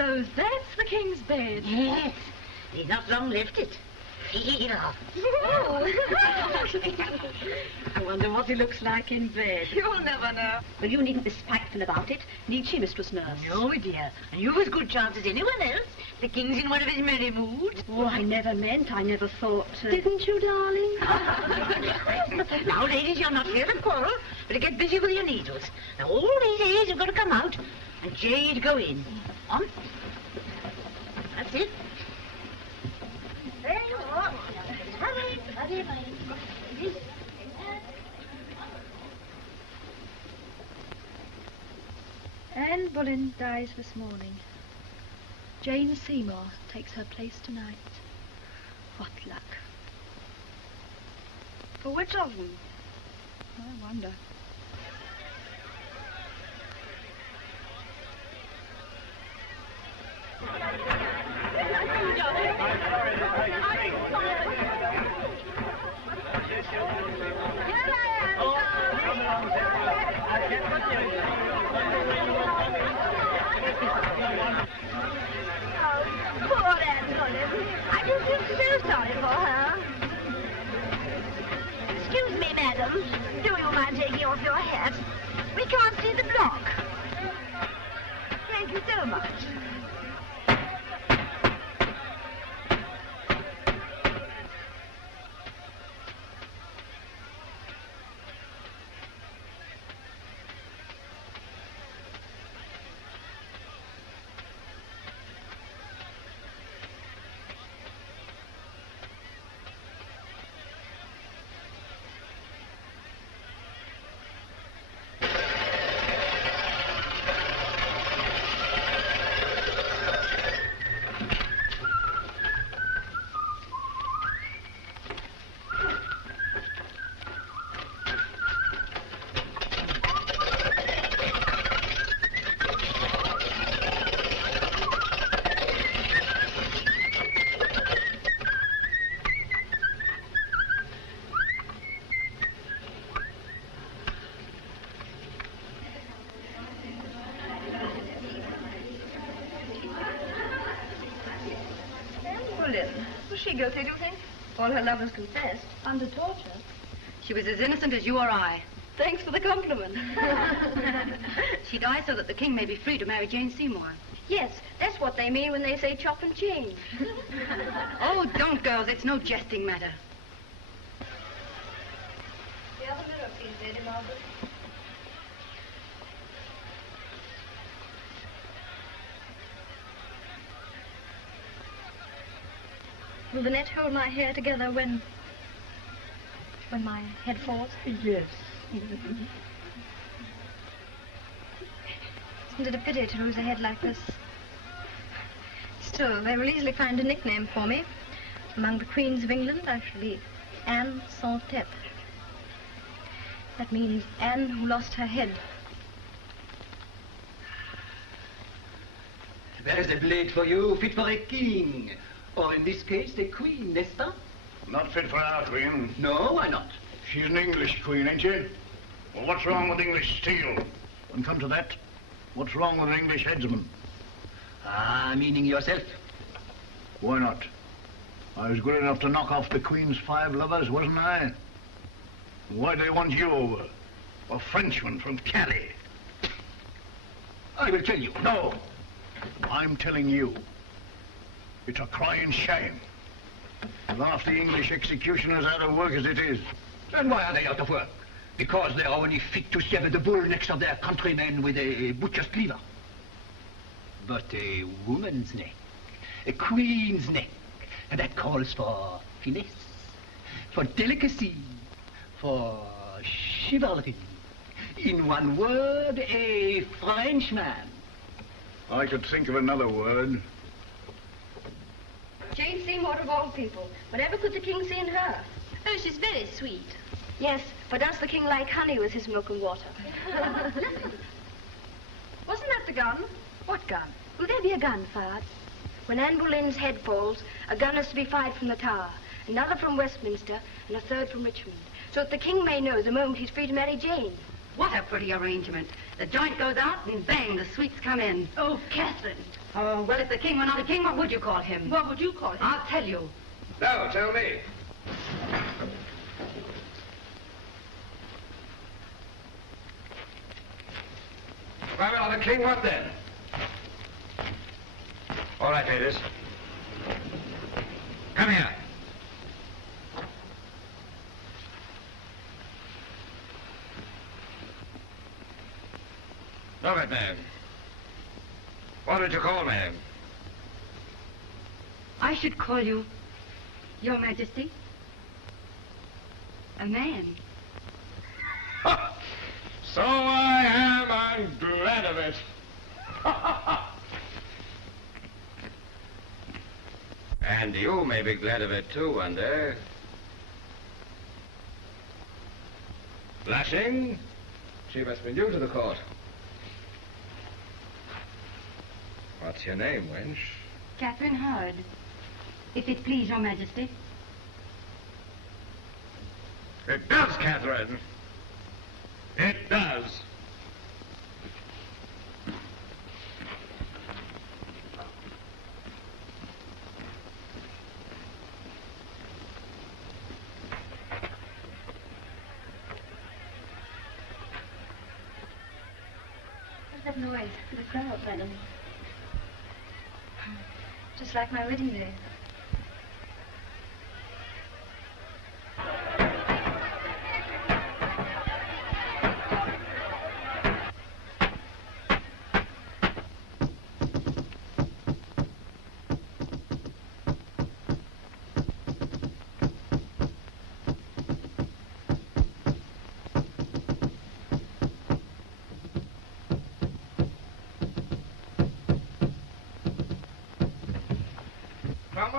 So that's the king's bed. Yes. He's not long left it. Here. I wonder what he looks like in bed. You'll never know. Well, you needn't be spiteful about it, need she, Mistress Nurse? No, dear. And you've as good chance as anyone else. The king's in one of his merry moods. Oh, I never thought... Didn't you, darling? Now, ladies, you're not here to quarrel, but to get busy with your needles. Now, all these A's have got to come out, and J to go in. On. That's it. There you are. Hurry. Anne Boleyn dies this morning. Jane Seymour takes her place tonight. What luck. For which of them? I wonder. Poor Anne Boleyn. I do feel so sorry for her. Excuse me, madam. Do you mind taking off your hat? We can't see the clock. Thank you so much. Was she guilty, do you think? All her lovers confessed. Under torture? She was as innocent as you or I. Thanks for the compliment. She died so that the king may be free to marry Jane Seymour. Yes, that's what they mean when they say chop and change. Oh, don't, girls. It's no jesting matter. The other mirror, please, Lady Margaret. Will the net hold my hair together when my head falls? Yes. Isn't it a pity to lose a head like this? Still, they will easily find a nickname for me. Among the queens of England, I shall be Anne sans tête. That means Anne who lost her head. There's a blade for you, fit for a king. Or in this case, a queen, n'est-ce pas? Not fit for our queen. No, why not? She's an English queen, ain't she? Well, what's wrong with English steel? And come to that, what's wrong with an English headsman? Ah, meaning yourself. Why not? I was good enough to knock off the Queen's 5 lovers, wasn't I? Why do they want you over? A Frenchman from Calais. I will tell you. No. I'm telling you. It's a crying shame. With half the English executioners out of work as it is. And why are they out of work? Because they are only fit to sever the bull necks of their countrymen with a butcher's cleaver. But a woman's neck, a queen's neck, and that calls for finesse, for delicacy, for chivalry. In one word, a Frenchman. I could think of another word. Jane Seymour of all people. Whatever could the king see in her? Oh, she's very sweet. Yes, but does the king like honey with his milk and water? Wasn't that the gun? What gun? Will there be a gun fired? When Anne Boleyn's head falls, a gun is to be fired from the Tower, another from Westminster, and a third from Richmond, so that the king may know the moment he's free to marry Jane. What a pretty arrangement. The joint goes out and bang, the sweets come in. Oh, Catherine. Oh, well, if the king were not a king, what would you call him? What would you call him? I'll tell you. No, tell me. Well, the king, what then? All right, ladies. Come here. Look at me. What did you call me? I should call you, Your Majesty, a man. So I am. I'm glad of it. And you may be glad of it too one day. Blushing? She must be new to the court. What's your name, wench? Catherine Howard, if it please Your Majesty. It does, Catherine. It does. What's that noise? The crowd, madam. Just like my wedding day.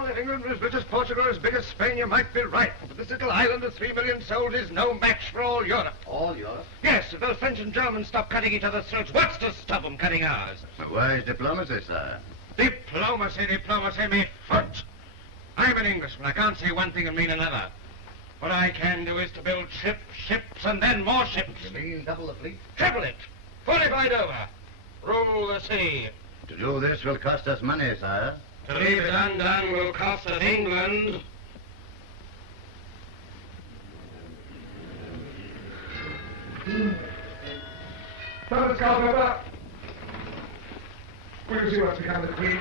If England was as rich as Portugal, as big as Spain, you might be right. But this little island of 3 million souls is no match for all Europe. All Europe? Yes, if those French and Germans stop cutting each other's throats, what's to stop them cutting ours? So where is diplomacy, sir? Diplomacy, me foot. I'm an Englishman. I can't say one thing and mean another. What I can do is to build ships, and then more ships. You mean double the fleet? Triple it. Fortified over. Rule the sea. To do this will cost us money, sire. To leave it undone will cost us England. Thomas Culpeper, will you see what's become of the Queen?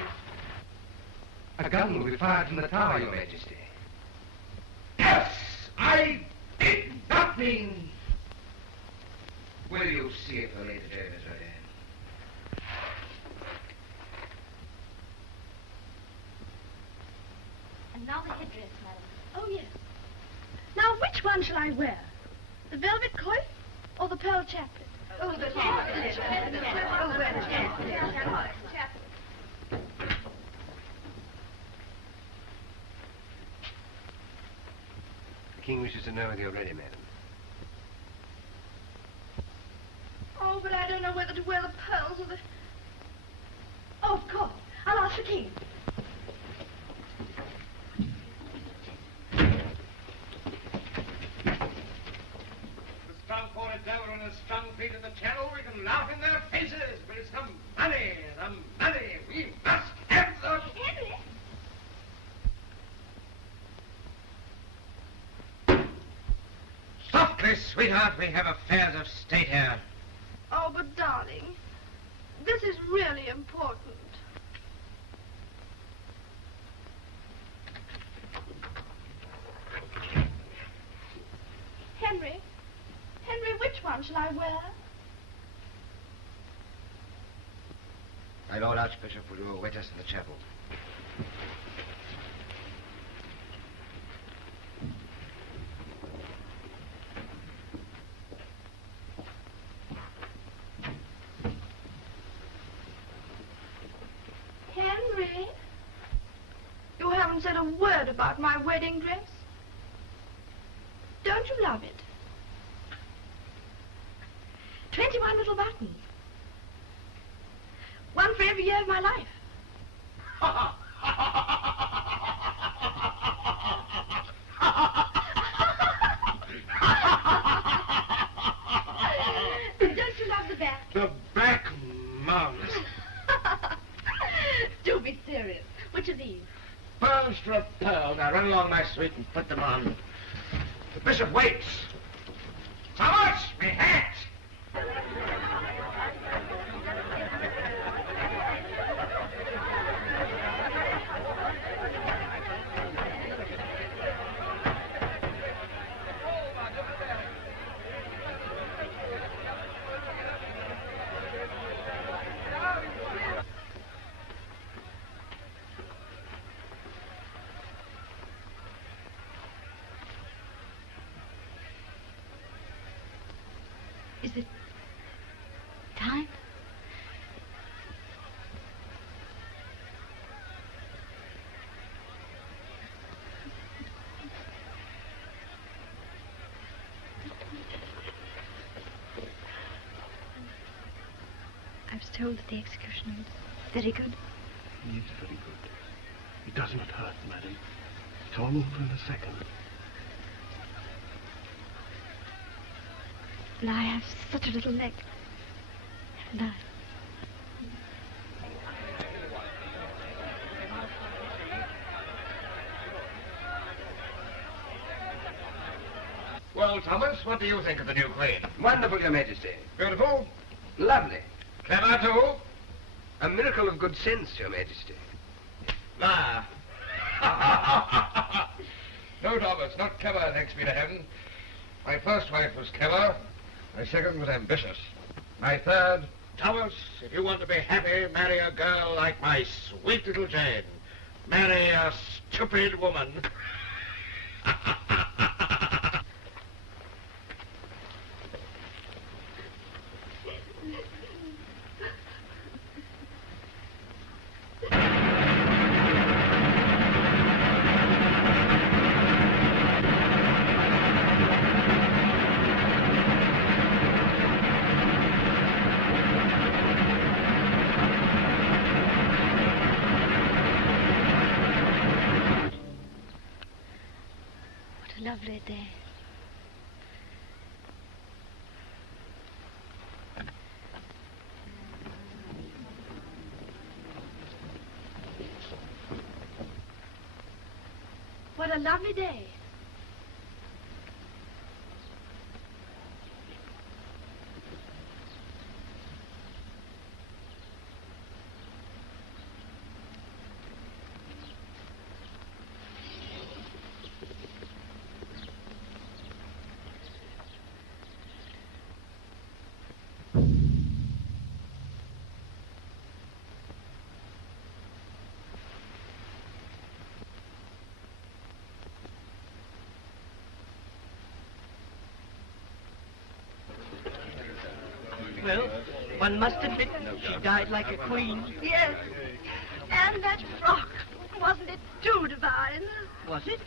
A gun will be fired from the tower, Your Majesty. Yes, I did not mean. Will you see if the Lady Jane is ready? And now the headdress, madam. Oh, yes. Now, which one shall I wear? The velvet coif or the pearl chaplet? Oh, the chaplet. Oh, the chaplet. The king wishes to know whether you're ready, madam. Oh, but I don't know whether to wear the pearls or the... Oh, of course. I'll ask the king. Strong forward over and a strong feet in the channel, we can laugh in their faces, but it's the money, we must have the... Henry? Softly, sweetheart, we have affairs of state here. Oh, but darling, this is really important. Henry? Henry, which one shall I wear? My Lord Archbishop, will you await us in the chapel? Henry? You haven't said a word about my wedding dress. Don't you love it? 21 little buttons. One for every year of my life. sweet and put them on. The bishop waits. Thomas, me hat! Is it time? I was told that the execution was very good. He is very good. It does not hurt, madam. It's all over in a second. And I have such a little leg. Haven't I? Well, Thomas, what do you think of the new queen? Wonderful, Your Majesty. Beautiful? Lovely. Clever, too? A miracle of good sense, Your Majesty. Ah. No, Thomas, not clever, thanks be to heaven. My first wife was clever. My second was ambitious. My third, Thomas, if you want to be happy, marry a girl like my sweet little Jane. Marry a stupid woman. What a lovely day. What a lovely day. Well, one must admit she died like a queen. Yes. And that frock. Wasn't it too divine? Was it?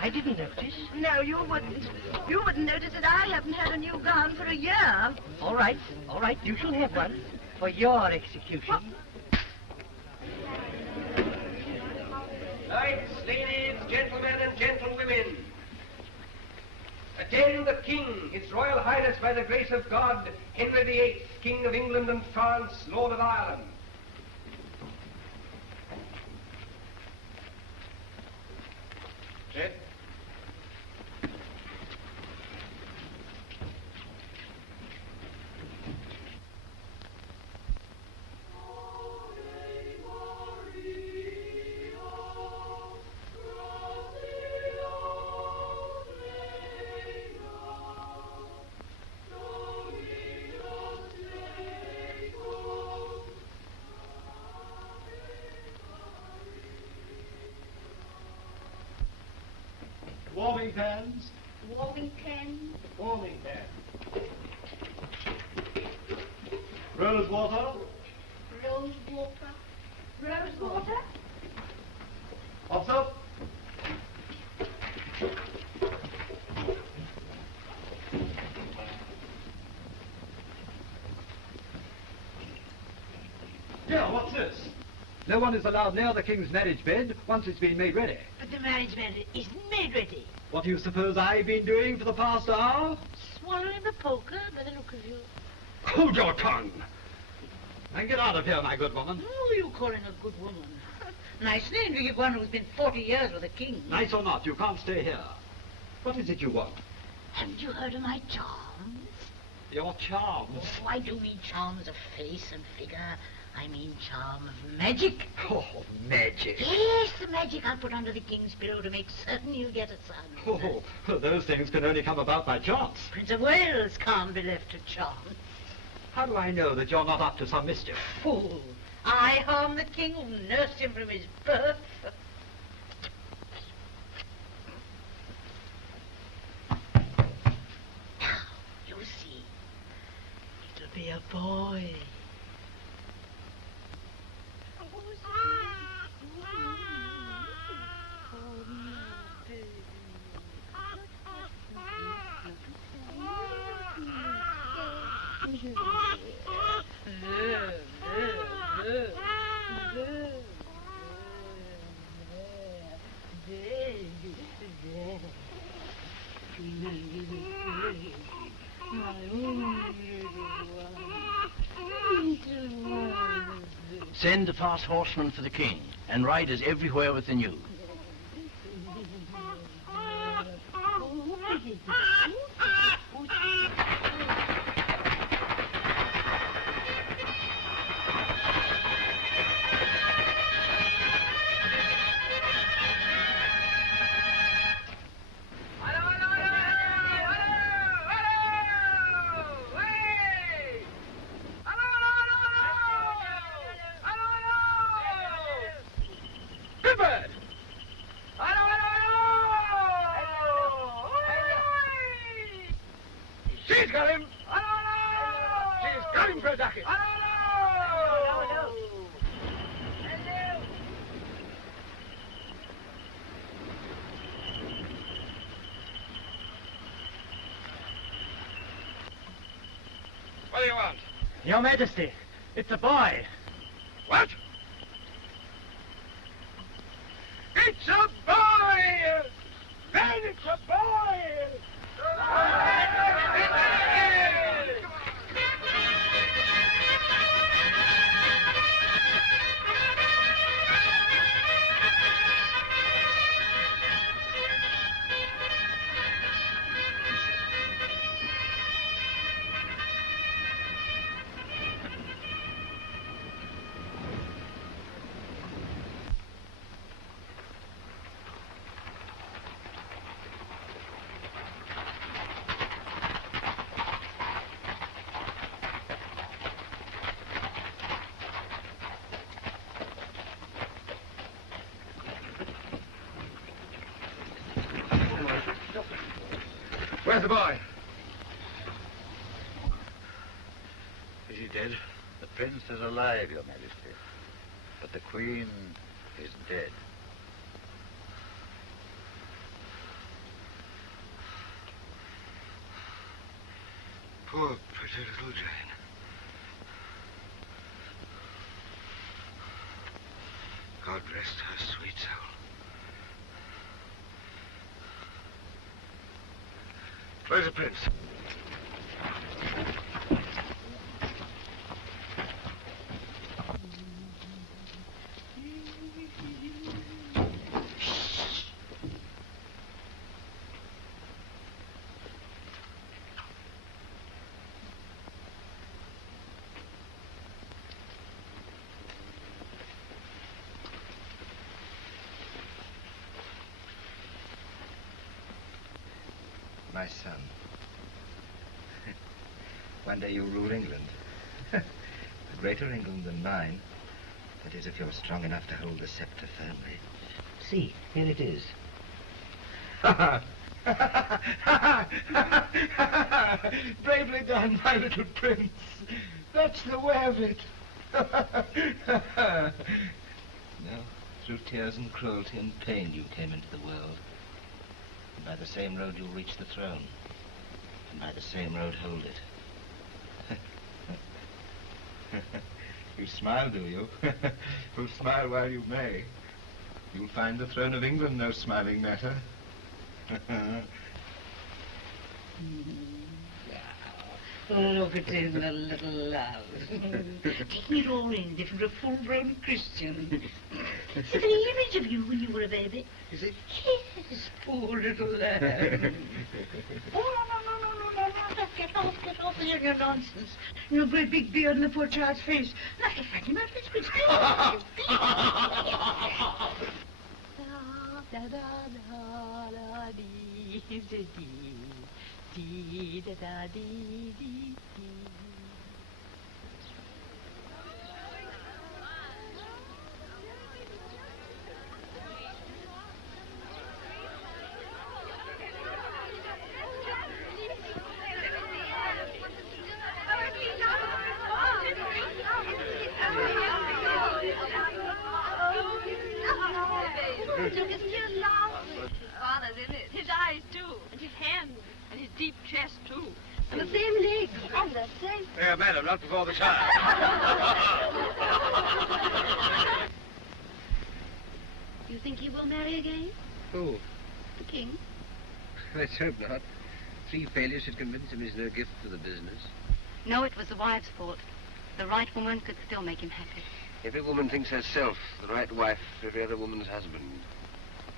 I didn't notice. No, you wouldn't. You wouldn't notice that I haven't had a new gown for a year. All right, you shall have one for your execution. Knights, ladies, gentlemen, and gentlewomen. Attend the King, His Royal Highness, by the grace of God, Henry VIII, King of England and France, Lord of Ireland. Sit. Warming pans. Warming pan. Warming pan. Rose water. Rose water. Rose water. Hot up. Yeah, what's this? No one is allowed near the king's marriage bed once it's been made ready. But the marriage bed isn't made ready. What do you suppose I've been doing for the past hour? Swallowing the poker by the look of you. Hold your tongue! And get out of here, my good woman. Who are you calling a good woman? Nice name to give one who's been 40 years with a king. Nice or not, you can't stay here. What is it you want? Haven't you heard of my charms? Your charms? Oh, I do mean charms of face and figure. I mean charm of magic. Oh, magic. Yes, the magic I'll put under the king's pillow to make certain he'll get a son. Oh, those things can only come about by chance. Prince of Wales can't be left to chance. How do I know that you're not up to some mischief? Fool. I harm the king who nursed him from his birth. Now, you see, it'll be a boy. Send the fast horsemen for the king, and riders everywhere within you. She's got him! She's got him for a ducat! What do you want? Your Majesty, it's a boy. What? It's a boy! Then it's a boy! Where's the boy? Is he dead? The prince is alive, Your Majesty. But the queen is dead. Poor pretty little Jane. God rest her sweet soul. Where's the prince? My son. One day you'll rule England. A greater England than mine. That is, if you're strong enough to hold the scepter firmly. See, here it is. Bravely done, my little prince. That's the way of it. No, through tears and cruelty and pain you came into the world. And by the same road you'll reach the throne. And by the same road hold it. You smile, do you? Well, smile while you may. You'll find the throne of England no smiling matter. Look at him, the little love. Taking it all in, as if he were a full-grown Christian. It's an image of you when you were a baby. Is it? Yes, poor little lamb. Oh, no, get off with your nonsense. Your great big beard and the poor child's face. Like a fatty mouth, let's quit Father's in it. His eyes, too. And his hands. And his deep chest, too. And the same legs. And the same... Yeah, madam, not before the child. You think he will marry again? Who? The king? Let's hope not. 3 failures should convince him he's no gift for the business. No, it was the wife's fault. The right woman could still make him happy. Every woman thinks herself the right wife for every other woman's husband.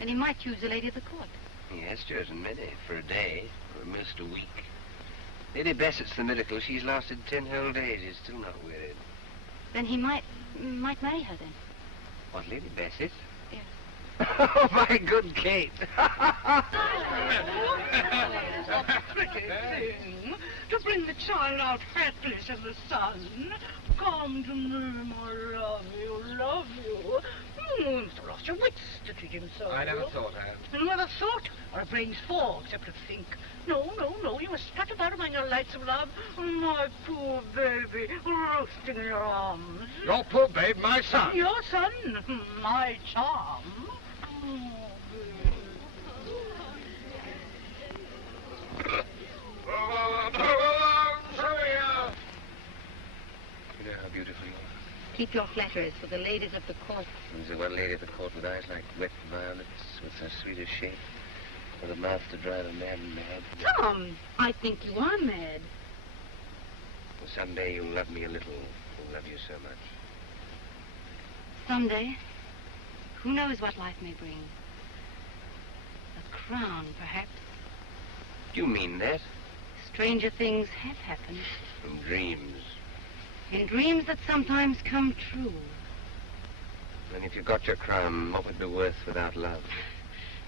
And he might choose a lady of the court. He has chosen many, for a day, or at most a week. Lady Bassett's the miracle. She's lasted 10 whole days. He's still not wearied. Then he might marry her then. What, Lady Bassett? Yes. Oh, my good Kate. Pretty thing, to bring the child out hatless in the sun. Come to me, my love you. You've lost your wits to treat him so. I never thought I had. You never thought? Our brains for, except to think. No, you must strut about among your lights of love. My poor baby, roasting in your arms. Your poor babe, my son. Your son, my charm. You know how beautiful you are. Keep your flatterers for the ladies of the court. There's the one lady at the court with eyes like wet violets, with her sweetest shape, with a mouth to drive a man mad. Tom, I think you are mad. Well, someday you'll love me a little. I'll love you so much. Someday, who knows what life may bring? A crown, perhaps. Do you mean that? Stranger things have happened. From dreams. In dreams that sometimes come true. And if you got your crown, what would it be worth without love?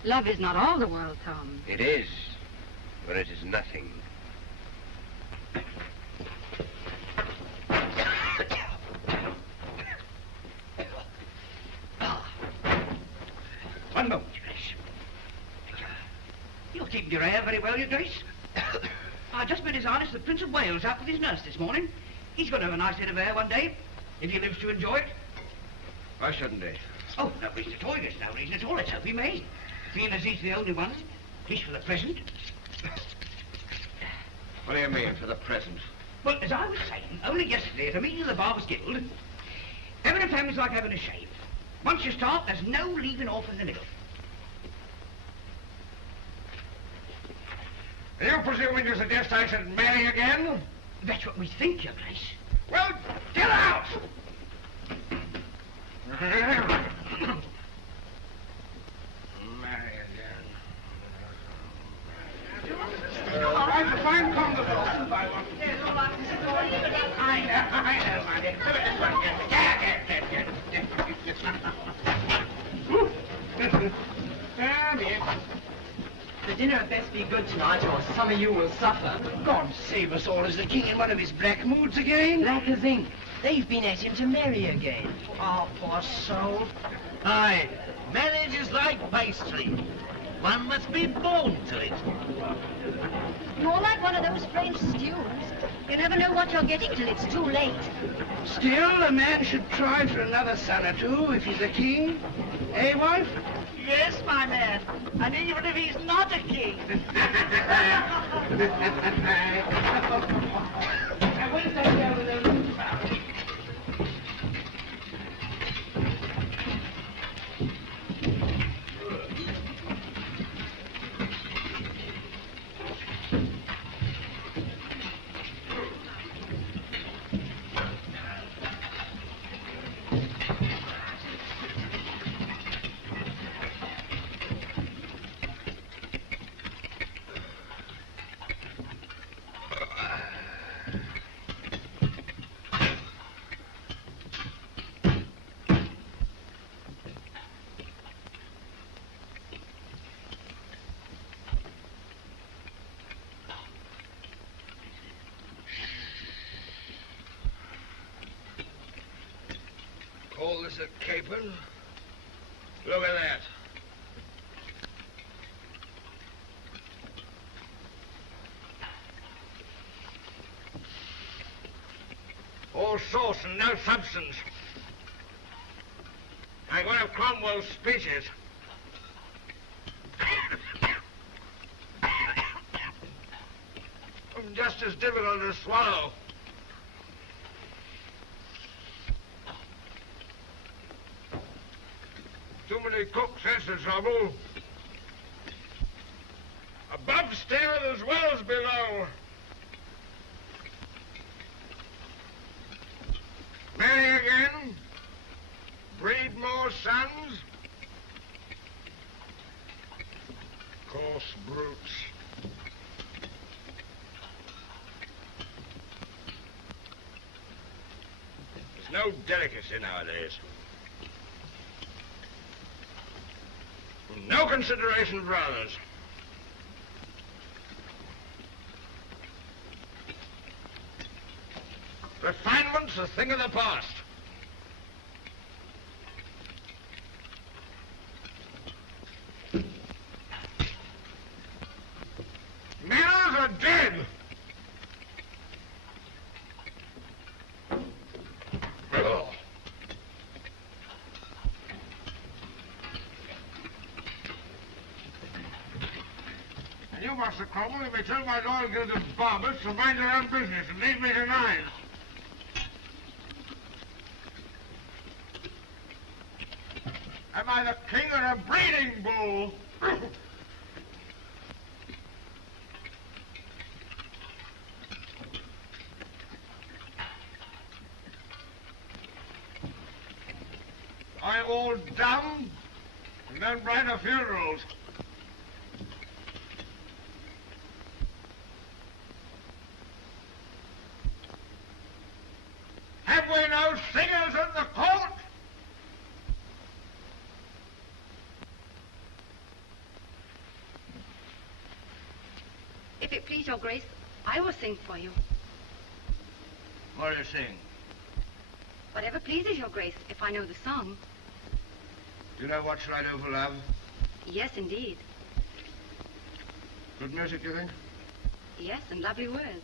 Love is not all the world, Tom. It is, but it is nothing. One moment, Your Grace. You're keeping your hair very well, Your Grace. I just met His Highness the Prince of Wales out with his nurse this morning. He's going to have a nice head of hair one day, if he lives to enjoy it. Why shouldn't he? Oh, no reason at all. There's no reason at all. Let's hope he may. Seeing as he's the only one, at least for the present. What do you mean, for the present? Well, as I was saying, only yesterday at a meeting of the Barbers' Guild, having a family's like having a shave. Once you start, there's no leaving off in the middle. Are you presuming to suggest I should marry again? That's what we think, Your Grace. Well, get out! Marry again. I'm comfortable. I know, my dear. The dinner had best be good tonight, or some of you will suffer. God save us all. Is the king in one of his black moods again? Black as ink. They've been at him to marry again. Oh, poor soul. Aye, marriage is like pastry. One must be born to it. More like one of those French stews. You never know what you're getting till it's too late. Still, a man should try for another son or two if he's a king. Eh, wife? Yes, my man. And even if he's not a king. cursed capon. Look at that. All sauce and no substance. Like one of Cromwell's speeches. Just as difficult to swallow. Too many cooks, that's the trouble. Above stairs as well as below. Marry again, breed more sons. Coarse brutes. There's no delicacy nowadays. No consideration for others. Refinement's a thing of the past. Manners are dead. Oh. And you, Master Cromwell, you may tell my loyal guild of barbers to mind their own business and leave me to mine. Am I the king or a breeding bull? I'm all dumb and then brighter funerals. Have we no singers at the court? If it please your grace, I will sing for you. What do you sing? Whatever pleases your grace, if I know the song. Do you know what shall I do for love? Yes, indeed. Good music, you think? Yes, and lovely words.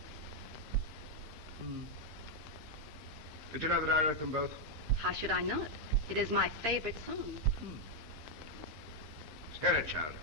Did you know that I wrote them both? How should I not? It is my favorite song. Hear it, child.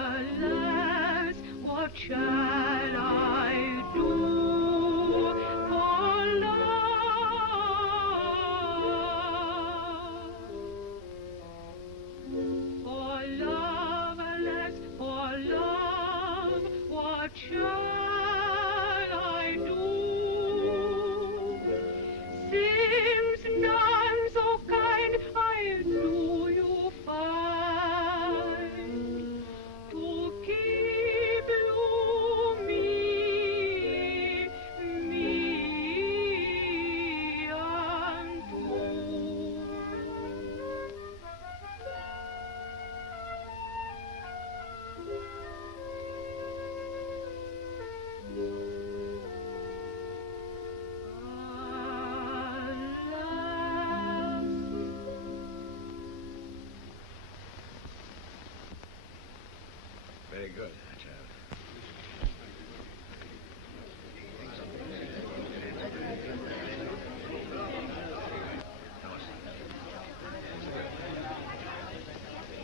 Alas, what shall I do for love? For love, alas, for love, what shall I do? Seems none so kind I do you find to keep you me untrue. Very good, child.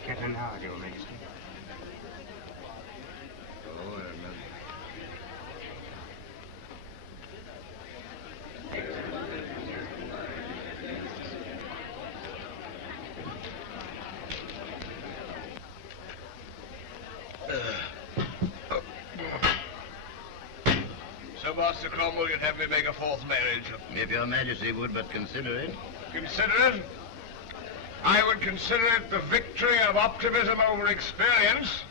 Cantonade, Your Majesty. Oh, I remember. So, Master Cromwell, you'd have me make a fourth marriage. If your majesty would but consider it. Consider it? I would consider it the victory of optimism over experience.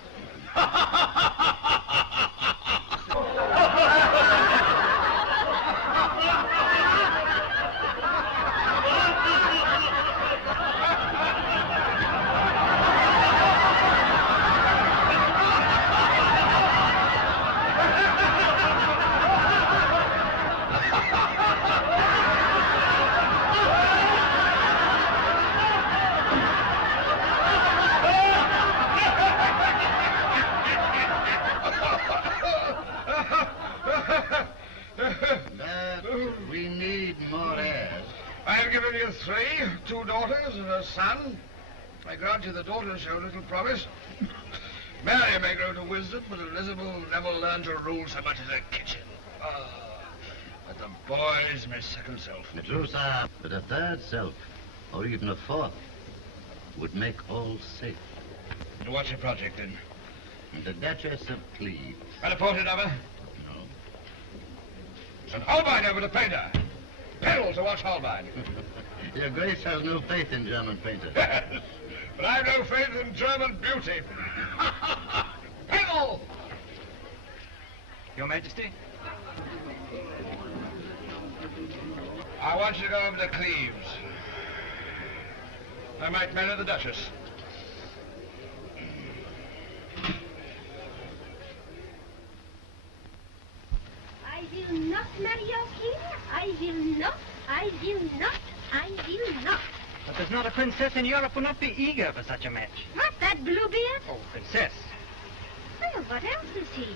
We need more heirs. I've given you 3, 2 daughters and a son. I grant you the daughters show little promise. Mary may grow to wisdom, but Elizabeth will never learn to rule so much as a kitchen. But the boy's my second self. True, sir. But a third self, or even a fourth, would make all safe. What's your project, then? The Duchess of Cleves. Got a portrait of her? No. And Holbein over to paint her. Pedal to watch Holbein. Your Grace has no faith in German painters. But I've no faith in German beauty. Pedal! Your Majesty? I want you to go over to Cleves. I might marry the Duchess. I will not marry your king. I will not. I will not. I will not. But there's not a princess in Europe who would not be eager for such a match. What, that Bluebeard? Oh, princess. Well, what else is he?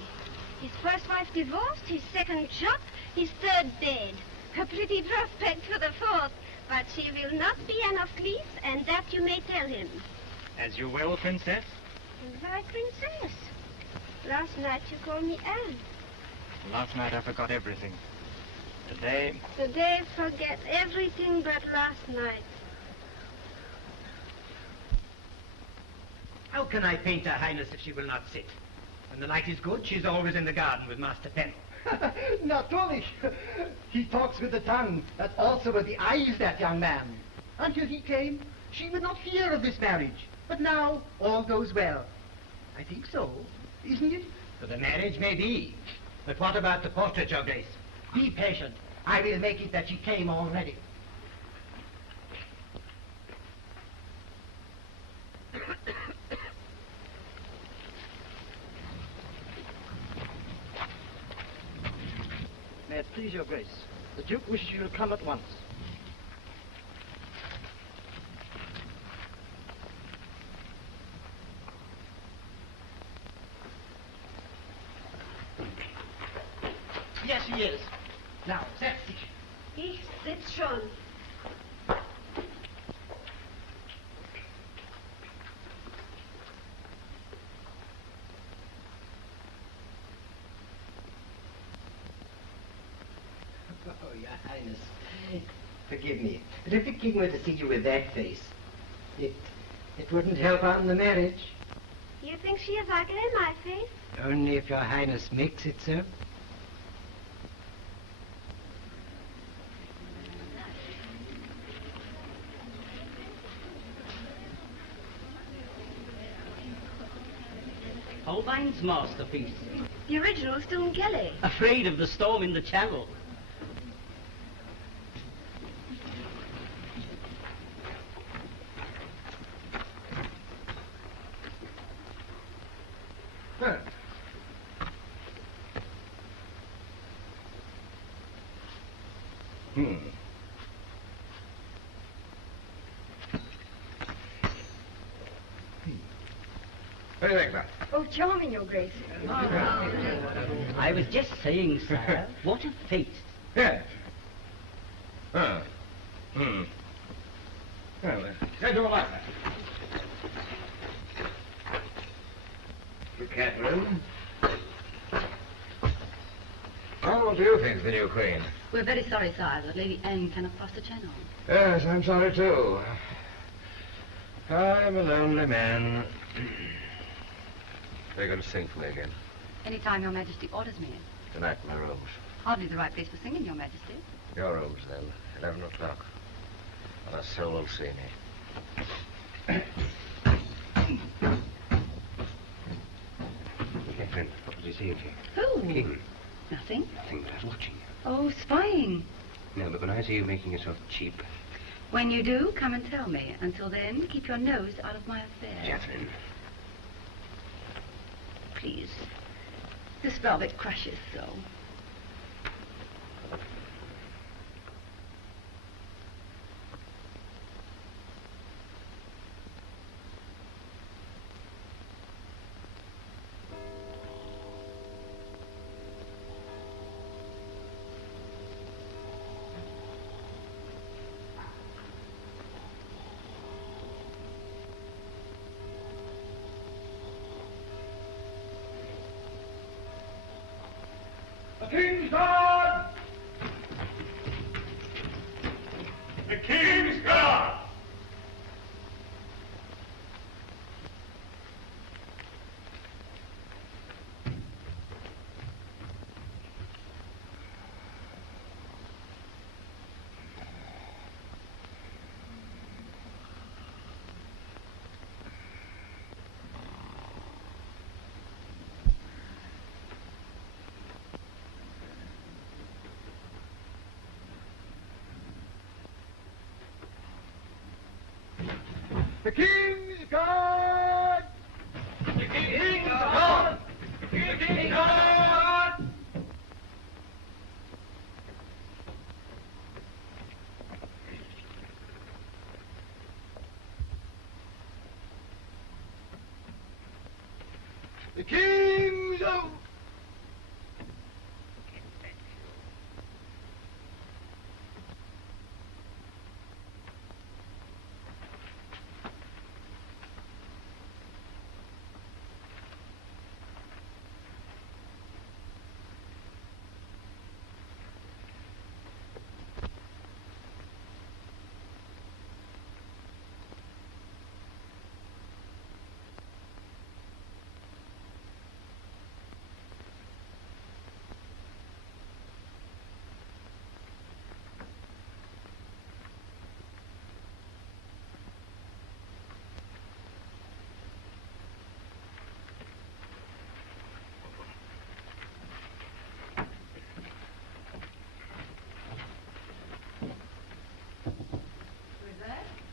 His first wife divorced, his second shot, his third dead. A pretty prospect for the fourth, but she will not be Anne of Cleves, and that you may tell him. As you will, princess. Why, princess? Last night you called me Anne. Last night I forgot everything. Today... Today forget everything but last night. How can I paint Her Highness if she will not sit? When the light is good, she's always in the garden with Master Pen. Natürlich. He talks with the tongue, but also with the eyes, that young man. Until he came, she would not hear of this marriage. But now, all goes well. I think so, isn't it? For the marriage may be. But what about the portrait, Your Grace? Be patient. I will make it that she came already. May it please your Grace, the Duke wishes you to come at once. Yes, he is. Now, setz dich. Ich sitz schon. Oh, Your Highness, forgive me, but if the king were to see you with that face, it wouldn't help on the marriage. You think she is ugly, my face? Only if Your Highness makes it so. Holbein's masterpiece. The original still in Kelly. Afraid of the storm in the channel. Huh. What do you think, lad? Oh, charming, Your Grace. I was just saying, sir, what a fate. Yes. Well, get to a light. Catherine. Well, what do you think of the new queen? We're very sorry, sire, that Lady Anne cannot cross the channel. Yes, I'm sorry too. I'm a lonely man. They're going to sing for me again. Any time Your Majesty orders me. Tonight in my rooms. Hardly the right place for singing, Your Majesty. Your rooms, then. 11 o'clock. Not a soul will see me. Catherine, what was he saying to you? Who? King. Nothing. Nothing, but I was watching you. Oh, spying. No, but when I see you making yourself cheap... When you do, come and tell me. Until then, keep your nose out of my affairs. Catherine. Please. This velvet crushes so. The King's Guard! The King's Guard! The King's Guard! The King's Guard! The King's Guard! The King's Guard!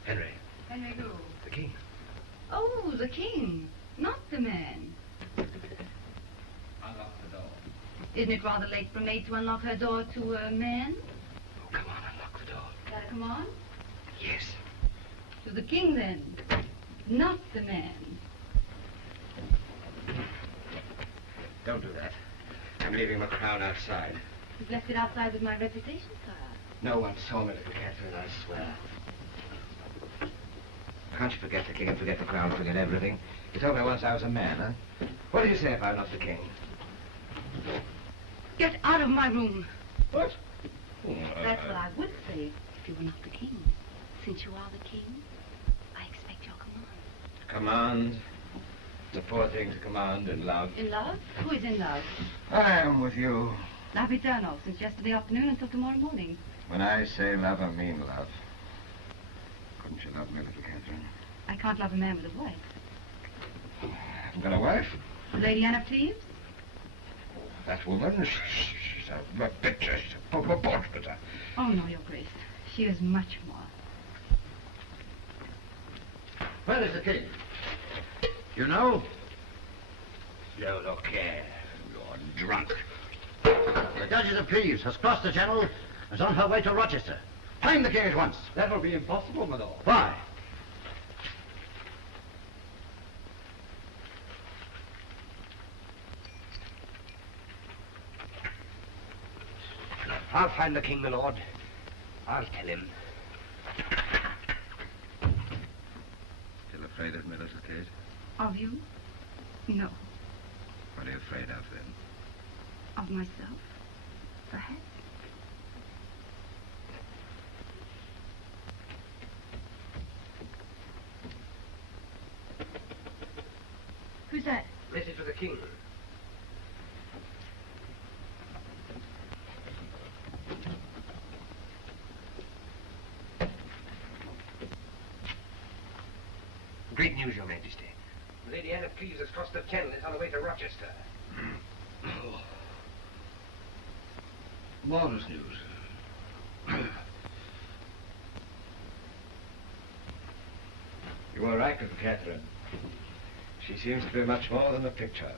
Henry. Henry who? The King. Oh, the king. Not the man. Unlock the door. Isn't it rather late for a maid to unlock her door to a man? Oh, come on, unlock the door. Gotta come on? Yes. To the king, then. Not the man. Don't do that. I'm leaving my crown outside. You've left it outside with my reputation, sire. No one saw me, little Catherine, I swear. Can't you forget the king and forget the crown, forget everything? You told me once I was a man, huh? What do you say if I'm not the king? Get out of my room. What? That's what I would say if you were not the king. Since you are the king, I expect your command. Command? It's a poor thing to command in love. In love? Who is in love? I am with you. Love eternal, since yesterday afternoon until tomorrow morning. When I say love, I mean love. Couldn't you love me, little Catherine? I can't love a man with a wife. Haven't got a wife? Lady Anne of Cleves? That woman, she's a picture, she's a portrait. Oh, no, Your Grace. She is much more. Where is the king? You know? You look here. You're drunk. The Duchess of Cleves has crossed the Channel and is on her way to Rochester. Find the king at once. That will be impossible, my lord. Why? I'll find the king, my lord. I'll tell him. Still afraid of me, little Kate? Of you? No. What are you afraid of, then? Of myself? Perhaps. Who's that? Message for the king. Great news, Your Majesty. Lady Anne of Cleves has crossed the Channel and is on her way to Rochester. Marvelous news. You are right, little Catherine. She seems to be much more than a picture.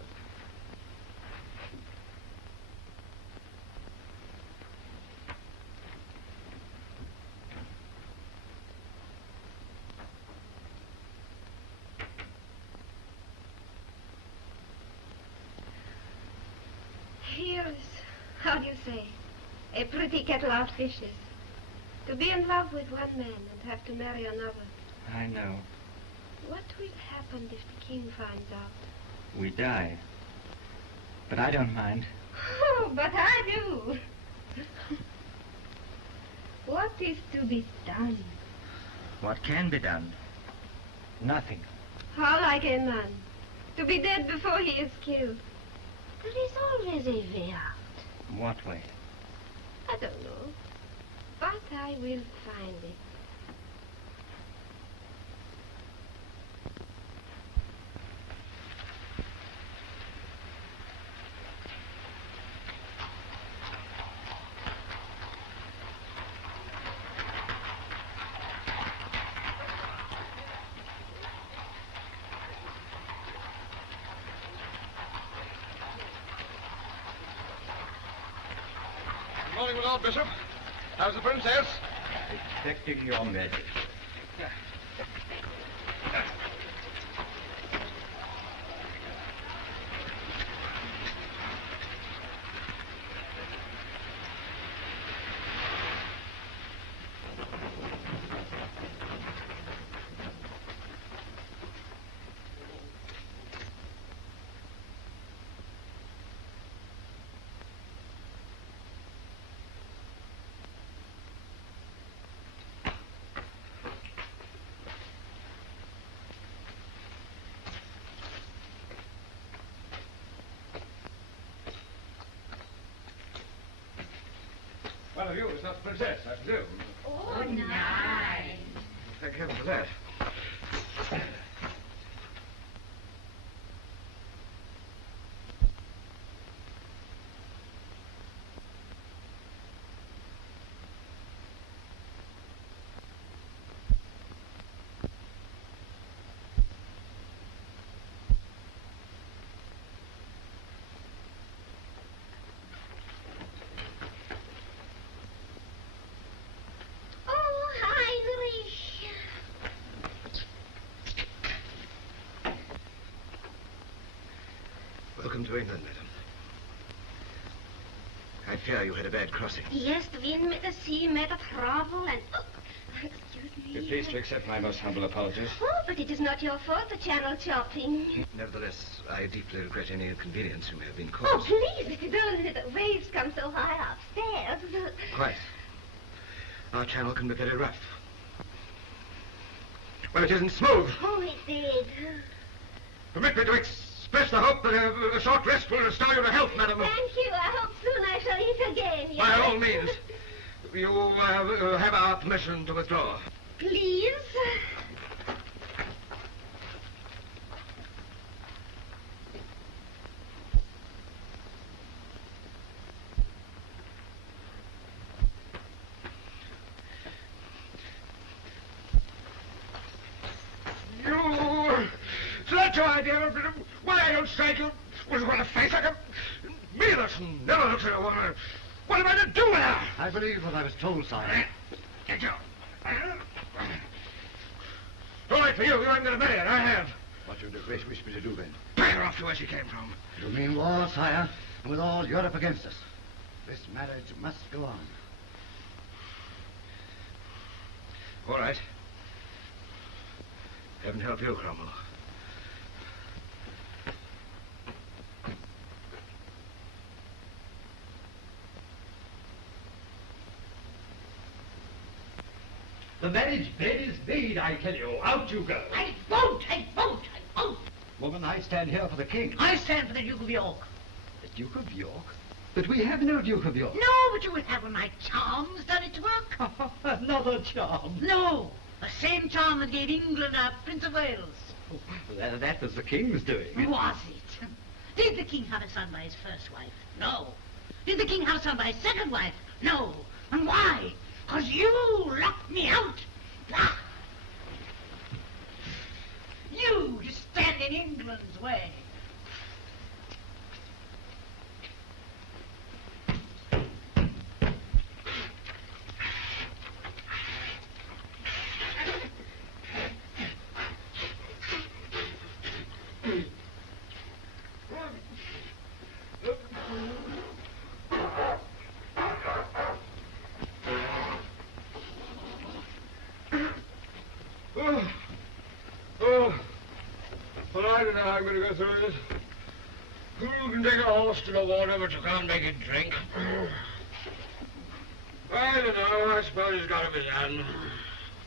Here's, how do you say, a pretty kettle of fishes. To be in love with one man and have to marry another. I know. What will happen if the king finds out? We die. But I don't mind. Oh, but I do. What is to be done? What can be done? Nothing. How like a man. To be dead before he is killed. There is always a way out. What way? I don't know. But I will find it. Good morning, my Lord Bishop. How's the princess? Expecting your message. One of you is not the princess, I presume. Oh, nice. Thank heaven for that. Welcome to England, madam. I fear you had a bad crossing. Yes, the wind met the sea, met the travel, and... Oh, excuse me. Be pleased to accept my most humble apologies. Oh, but it is not your fault, the channel chopping. Nevertheless, I deeply regret any inconvenience you may have been Oh, caused. please, it is only the waves come so high upstairs. Quite. Our channel can be very rough. Well, it isn't smooth. Oh, it did. Permit me to express the hope that a short rest will restore you to health, madam. Thank you. I hope soon I shall eat again. Yes? By all means. You have our permission to withdraw. Please. So that's your idea of why I don't strike you? Was it on a face like a... Me that never looks at a woman. What am I to do with her? I believe what I was told, sire. Get you. All right for you. You haven't going to marry her. I have. What your Grace wish me to do, then? Bring her off to where she came from. You mean war, sire? And with all Europe against us. This marriage must go on. All right. Heaven help you, Cromwell. The marriage bed is made, I tell you. Out you go. I won't, I won't, I won't. Woman, I stand here for the king. I stand for the Duke of York. The Duke of York? But we have no Duke of York. No, but you will have when my charms done its work. Another charm. No, the same charm that gave England our Prince of Wales. That was the king's doing. Was it? Did the king have a son by his first wife? No. Did the king have a son by his second wife? No. And why? 'Cause you locked me out. Ah. You stand in England's way. Well, I don't know how I'm going to go through this. You can take a horse to the water, but you can't make it drink. I don't know. I suppose it's got to be done.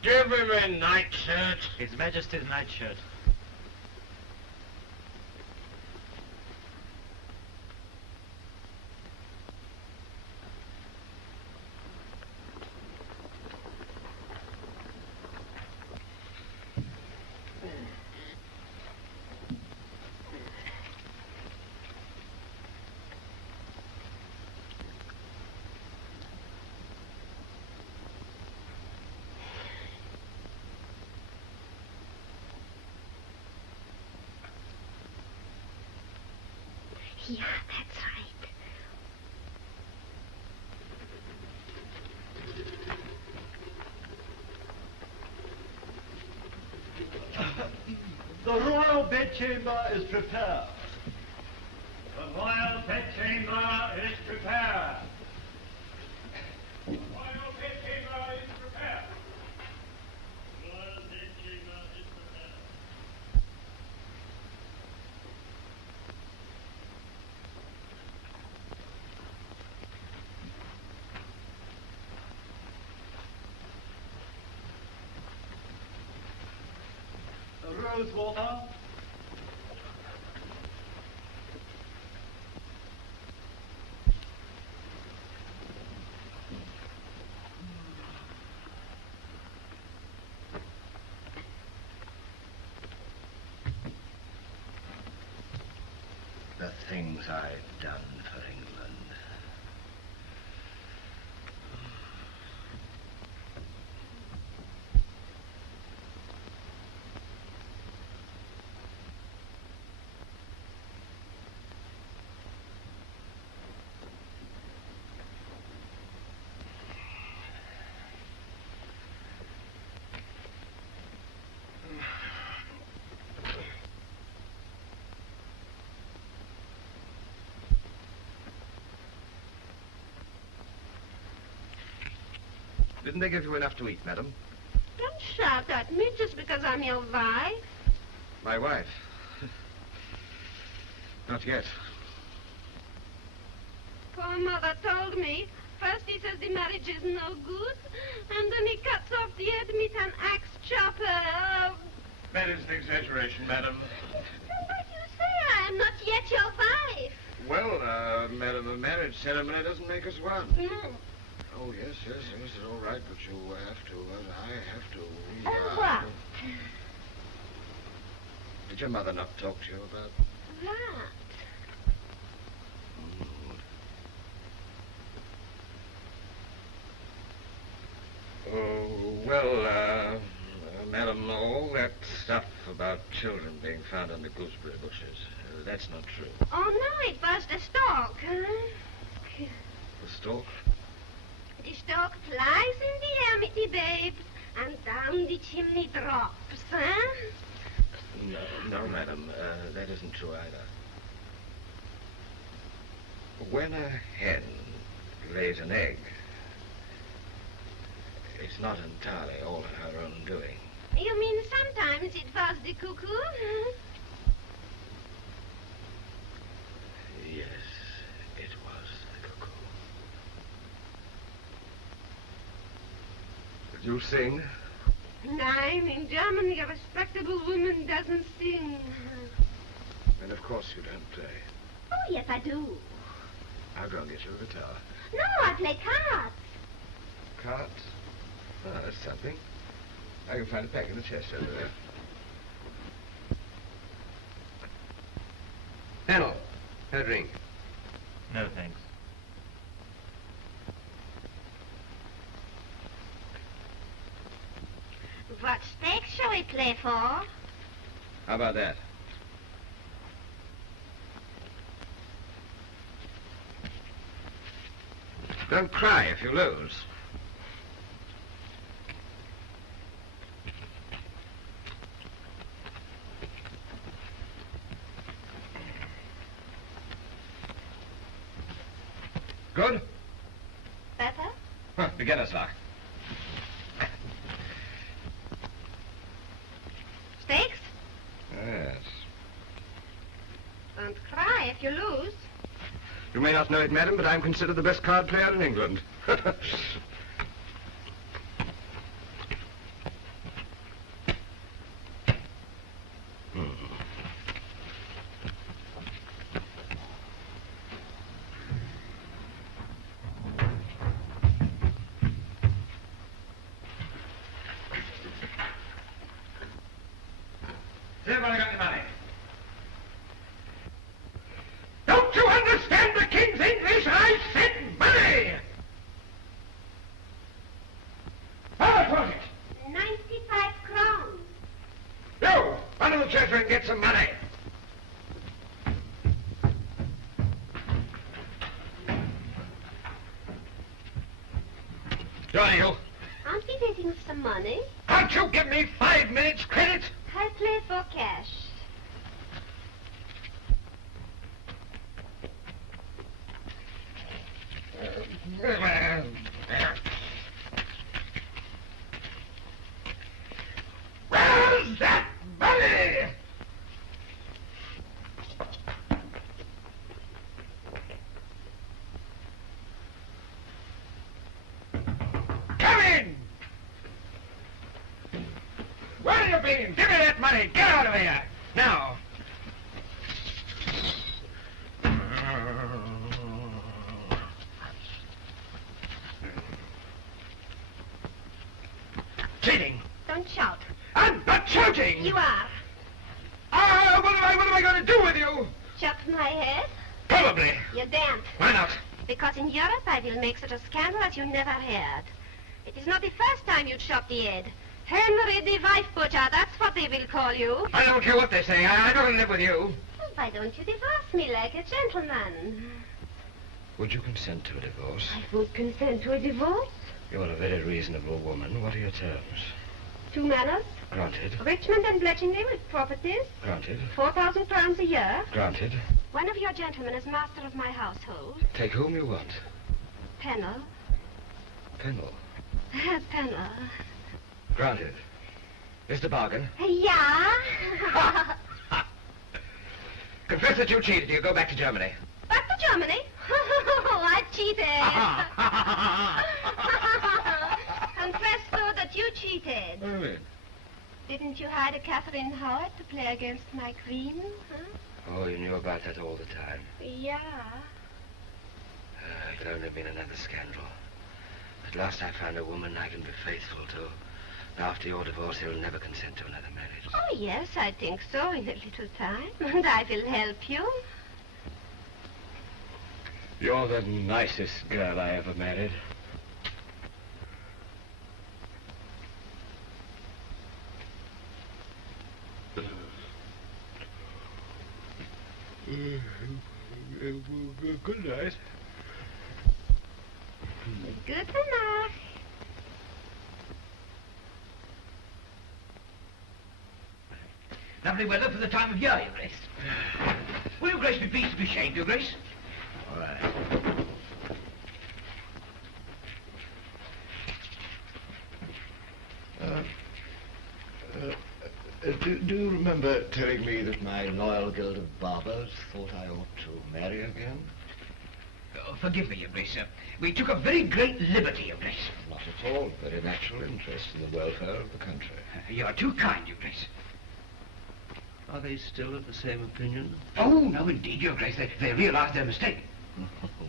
Give him a nightshirt. His Majesty's nightshirt. Yeah, that's right. The royal bedchamber is prepared. The royal bedchamber is prepared. The royal bedchamber is prepared. The royal bedchamber is prepared. Rose water. The things I've done for England. Didn't they give you enough to eat, madam? Don't shout at me just because I'm your wife. My wife? Not yet. Poor mother told me. First he says the marriage is no good, and then he cuts off the head with an axe chopper. That is an exaggeration, madam. But you say I am not yet your wife. Well, madam, a marriage ceremony doesn't make us one. No. Oh, yes, it's all right, but you have to, I have to. What? Did your mother not talk to you about? What? Oh, well, madam, all that stuff about children being found on the gooseberry bushes, that's not true. Oh, no, it was the stork, huh? The stork? The stork flies in the air with the babes, and down the chimney drops, huh? No, madam, that isn't true either. When a hen lays an egg, it's not entirely all her own doing. You mean sometimes it was the cuckoo, huh? Yes, it was the cuckoo. Did you sing? Nein, in Germany a respectable woman doesn't sing. And of course you don't play. Oh, yes, I do. I'll go and get you a guitar. No, I play cards. Cards? Oh, that's something. I can find a pack in the chest over there. Her ring. No, thanks. What stakes shall we play for? How about that? Don't cry if you lose. Good? Better? Huh, beginner's luck. Stakes? Yes. Don't cry if you lose. You may not know it, madam, but I'm considered the best card player in England. Has everybody got any money? Don't you understand the King's English? I said money! How much was it? 95 crowns. You, run to the treasury and get some money. Johnny, you. Aren't we waiting for some money? Can't you give me 5 minutes credit? I play for cash. Where's that money? Come in! Where have you been? Give me that money! Get out of here! Now! Cheating! Don't shout. I'm not shouting! You are. What am I going to do with you? Chop my head? Probably. You daren't. Why not? Because in Europe I will make such a scandal as you never heard. It is not the first time you chopped the head. Henry the wife butcher, that's what they will call you. I don't care what they say. I don't live with you. Well, why don't you divorce me like a gentleman? Would you consent to a divorce? I would consent to a divorce. You're a very reasonable woman. What are your terms? 2 manors. Granted. Richmond and Bletchingley with properties. Granted. 4,000 crowns a year. Granted. One of your gentlemen is master of my household. Take whom you want. Pennell. Pennell. Pennell. Granted. Is the bargain? Yeah. Confess that you cheated. You go back to Germany. Back to Germany? I cheated. Confess, though, that you cheated. What do you mean? Didn't you hire Catherine Howard to play against my queen? Huh? Oh, you knew about that all the time. Yeah. It could only have been another scandal. At last I found a woman I can be faithful to. After your divorce, you'll never consent to another marriage. Oh, yes, I think so, in a little time. And I will help you. You're the nicest girl I ever married. Good night. Good night. Lovely weather for the time of year, Your Grace. Will Your Grace be pleased to be shaved, Your Grace? All right. Do you remember telling me that my loyal guild of barbers thought I ought to marry again? Oh, forgive me, Your Grace, sir. We took a very great liberty, Your Grace. Not at all. Very natural interest in the welfare of the country. You are too kind, Your Grace. Are they still of the same opinion? Oh, no, indeed, Your Grace. They realize their mistake.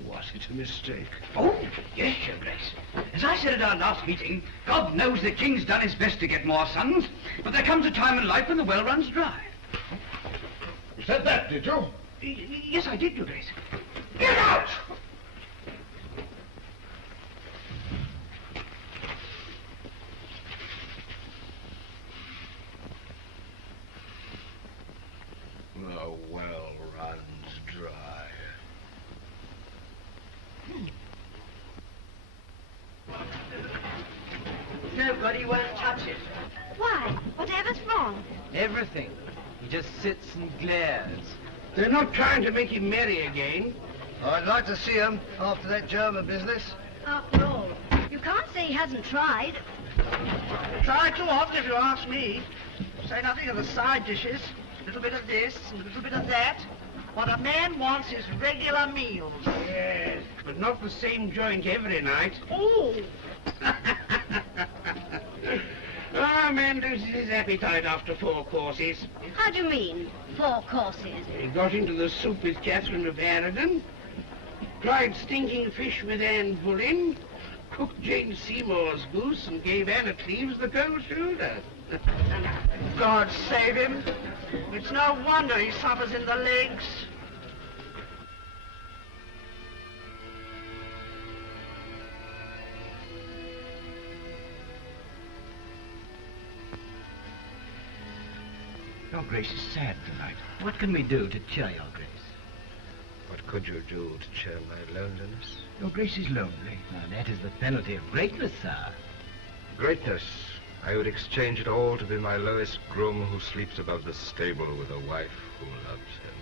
Was it a mistake? Oh, yes, Your Grace. As I said at our last meeting, God knows the King's done his best to get more sons, but there comes a time in life when the well runs dry. You said that, did you? Yes, I did, Your Grace. Get out! The well runs dry. Nobody won't touch it. Why? Whatever's wrong? Everything. He just sits and glares. They're not trying to make him merry again. I'd like to see him after that German business. After all, you can't say he hasn't tried. Try too often if you ask me. Say nothing of the side dishes. A little bit of this and a little bit of that. What a man wants is regular meals. Yes, but not the same joint every night. Oh! A man loses his appetite after 4 courses. How do you mean, 4 courses? He got into the soup with Catherine of Aragon, tried stinking fish with Anne Boleyn, cooked Jane Seymour's goose, and gave Anna Cleves the cold shoulder. God save him. It's no wonder he suffers in the legs. Your Grace is sad tonight. What can we do to cheer Your Grace? What could you do to cheer my loneliness? Your Grace is lonely. Now, that is the penalty of greatness, sir. Greatness. I would exchange it all to be my lowest groom who sleeps above the stable with a wife who loves him.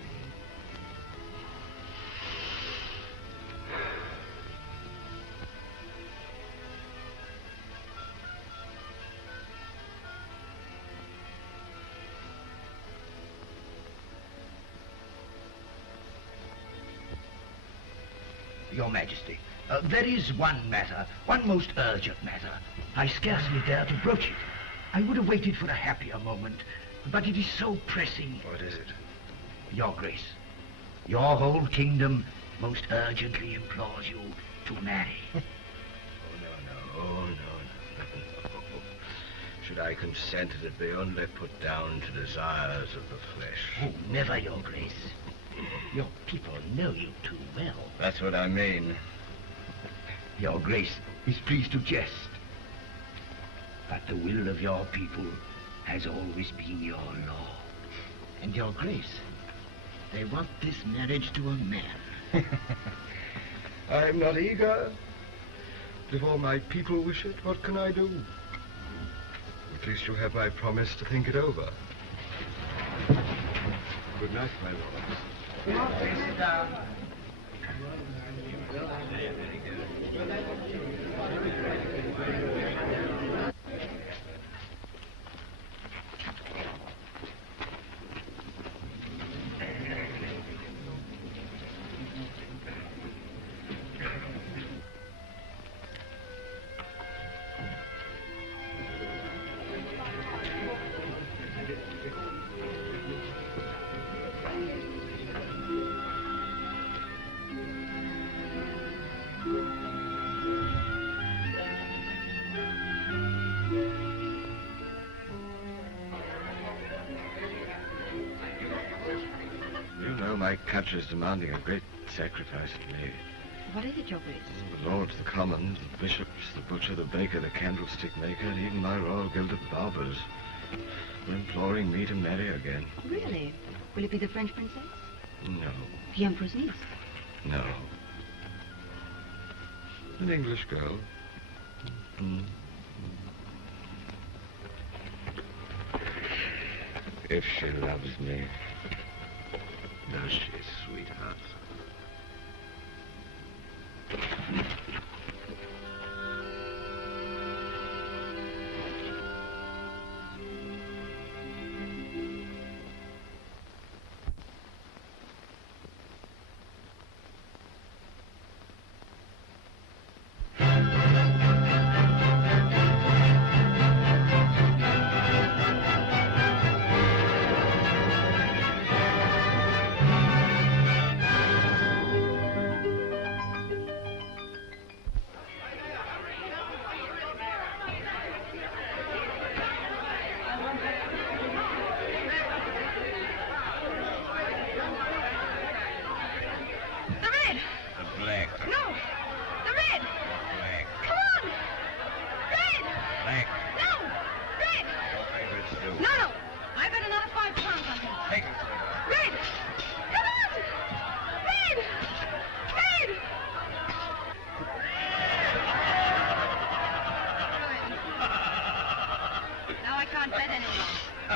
Your Majesty, there is one matter, one most urgent matter. I scarcely dare to broach it. I would have waited for a happier moment, but it is so pressing. What is it? Your Grace, your whole kingdom most urgently implores you to marry. Oh, no. Should I consent, it'd be only put down to desires of the flesh. Oh, never, Your Grace. Your people know you too well. That's what I mean. Your Grace is pleased to jest. But the will of your people has always been your law. And Your Grace, they want this marriage to a man. I'm not eager. If all my people wish it, what can I do? At least you have my promise to think it over. Good night, my lords. Come on, please sit down. My country is demanding a great sacrifice of me. What is it, Your Grace? The lords, the commons, the bishops, the butcher, the baker, the candlestick maker, and even my royal guild of barbers are imploring me to marry again. Really? Will it be the French princess? No. The Emperor's niece? No. An English girl. If she loves me. Does she, sweetheart?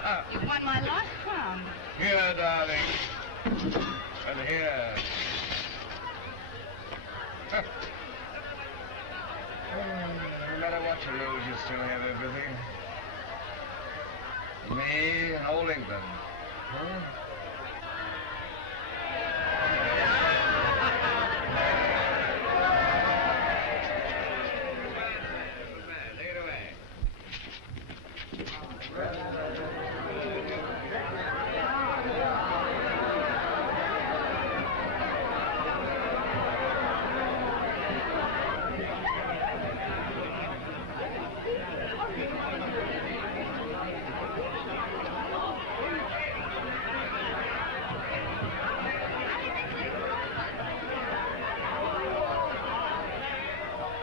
You won my last crown. Here, darling. And here. No matter what you lose, you still have everything. Me and old England. Huh?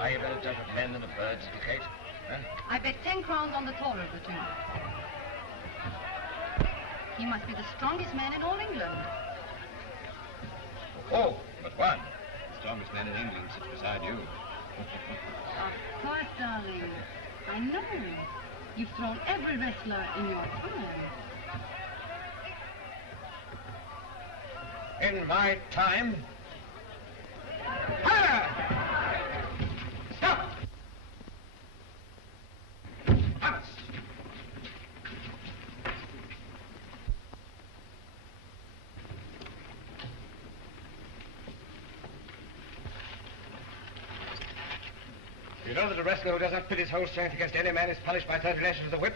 Are you better jump a hen than a bird, City Kate? Huh? I bet 10 crowns on the taller of the two. He must be the strongest man in all England. Oh, but one. The strongest man in England sits beside you. Of course, darling. I know. You've thrown every wrestler in your time. In my time? Fire! Stop! Thomas! You know that a wrestler who does not pit his whole strength against any man is punished by 30 lashes of the whip?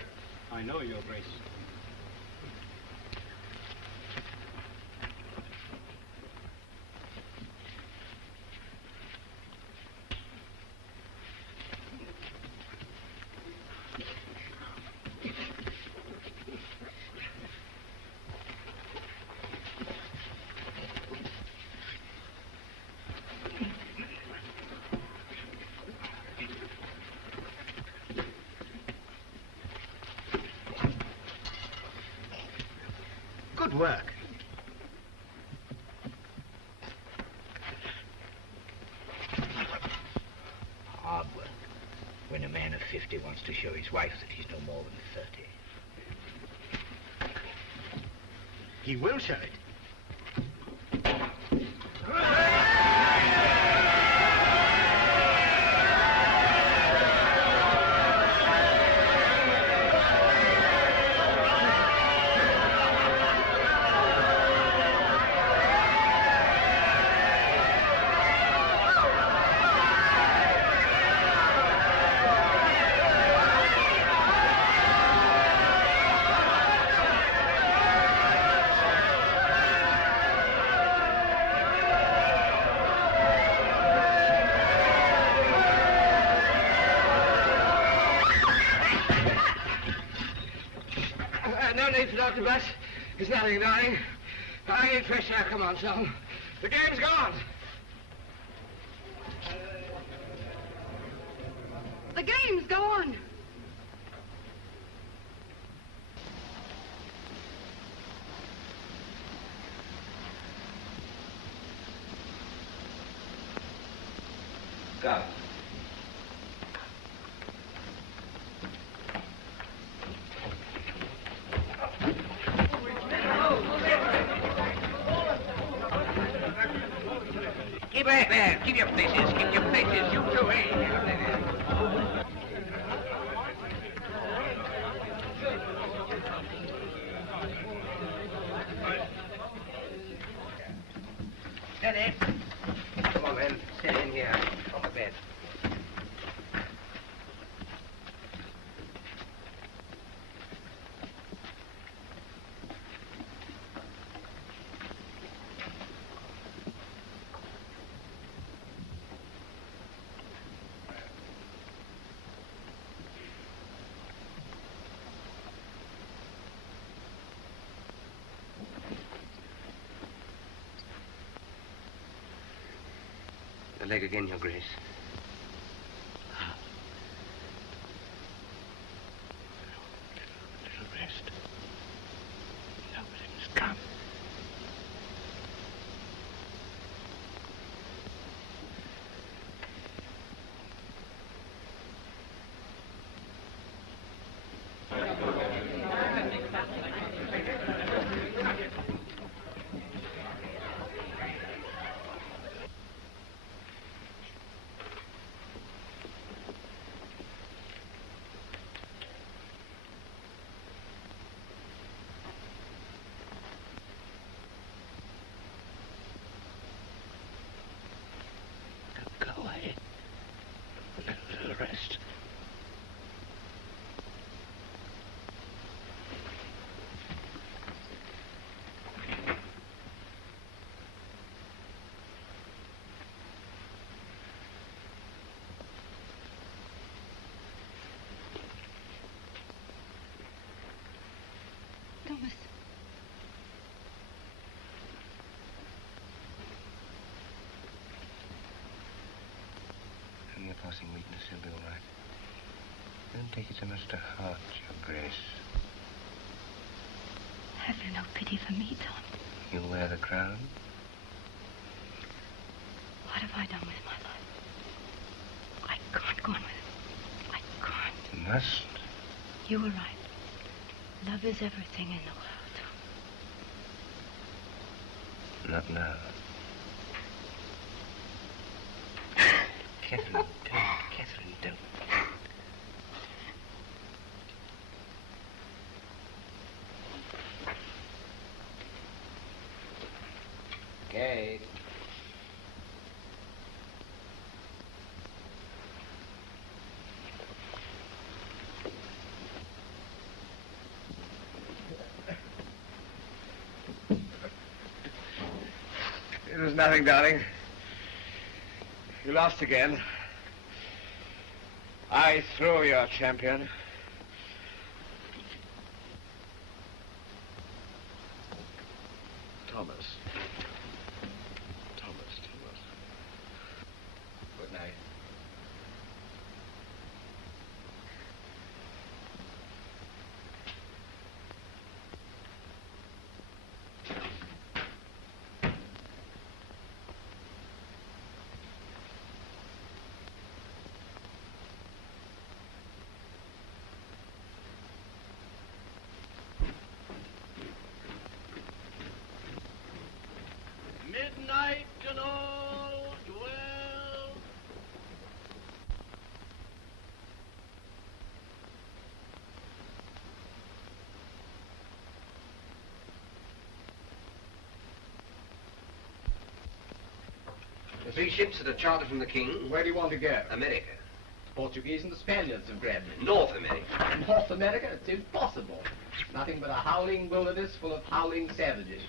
I know, Your Grace. Good work. Hard work. When a man of 50 wants to show his wife that he's no more than 30. He will show it. No need for Dr. Bus. It's nothing, darling. I need fresh air. Come on, son. The game's gone. The game's go on. Go. Keep back there. Keep your places. Keep your places. You too, eh? Steady. Come on, men. Stay in here. On the bed. The leg again, Your Grace. Little rest. Nothing's come. only a passing weakness. He'll be all right. Don't take it so much to heart, Your Grace. Have you no pity for me, Tom? You'll wear the crown? What have I done with my life? I can't go on with it. I can't. You must. You were right. Love is everything in the world. Not now. Catherine, don't. Catherine, don't. Kate. It was nothing, darling. You lost again. I threw your champion. Thomas. Thomas. Good night. Midnight and all dwell. The 3 ships that are chartered from the king. Where do you want to go? America. The Portuguese and the Spaniards have grabbed it. North America. North America? It's impossible. Nothing but a howling wilderness full of howling savages.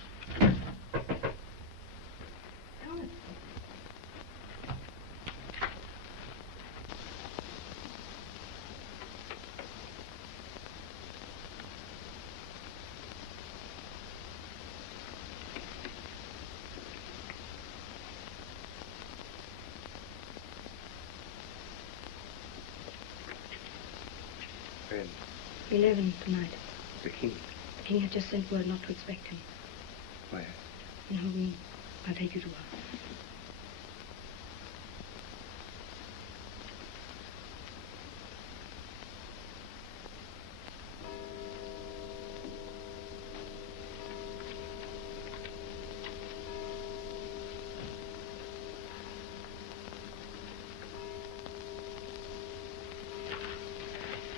When? 11 tonight. The king. The king had just sent word not to expect him. Where? In her room. I'll take you to her.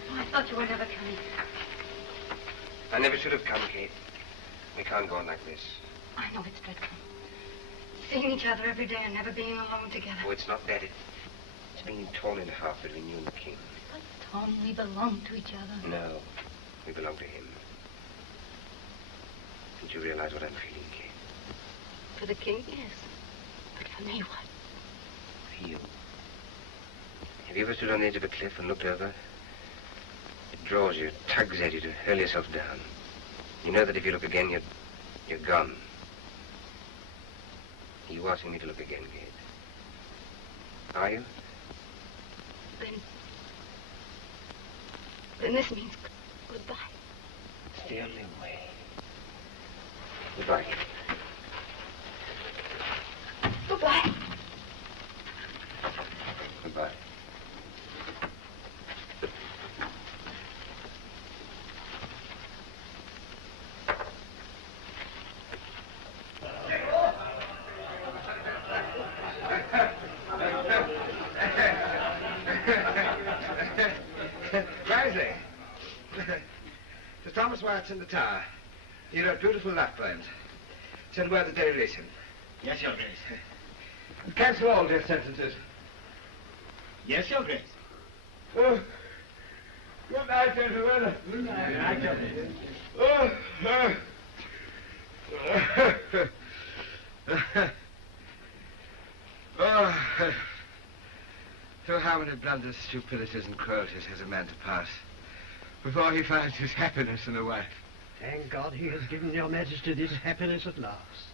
I thought you were never coming. I never should have come, Kate. We can't go on like this. I know it's dreadful. Seeing each other every day and never being alone together. Oh, it's not that. It's being torn in half between you and the king. But, Tom, we belong to each other. No, we belong to him. Don't you realize what I'm feeling, Kate? For the king, yes. But for me, what? For you. Have you ever stood on the edge of a cliff and looked over? It draws you, tugs at you to hurl yourself down. You know that if you look again, you're gone. Are you asking me to look again, Kate? Are you? Then this means goodbye. It's the only way. Goodbye, Kate. Goodbye. Goodbye. Rising. Sir Thomas Wyatt's in the tower. He wrote beautiful love poems. Send word that they release him. Yes, Your Grace. Cancel all death sentences. Yes, Your Grace. Oh. Good night, gentlemen. Good night. Good night, Your Grace. Through how many blunders, stupidities, and cruelties has a man to pass before he finds his happiness in a wife? Thank God he has given your majesty this happiness at last.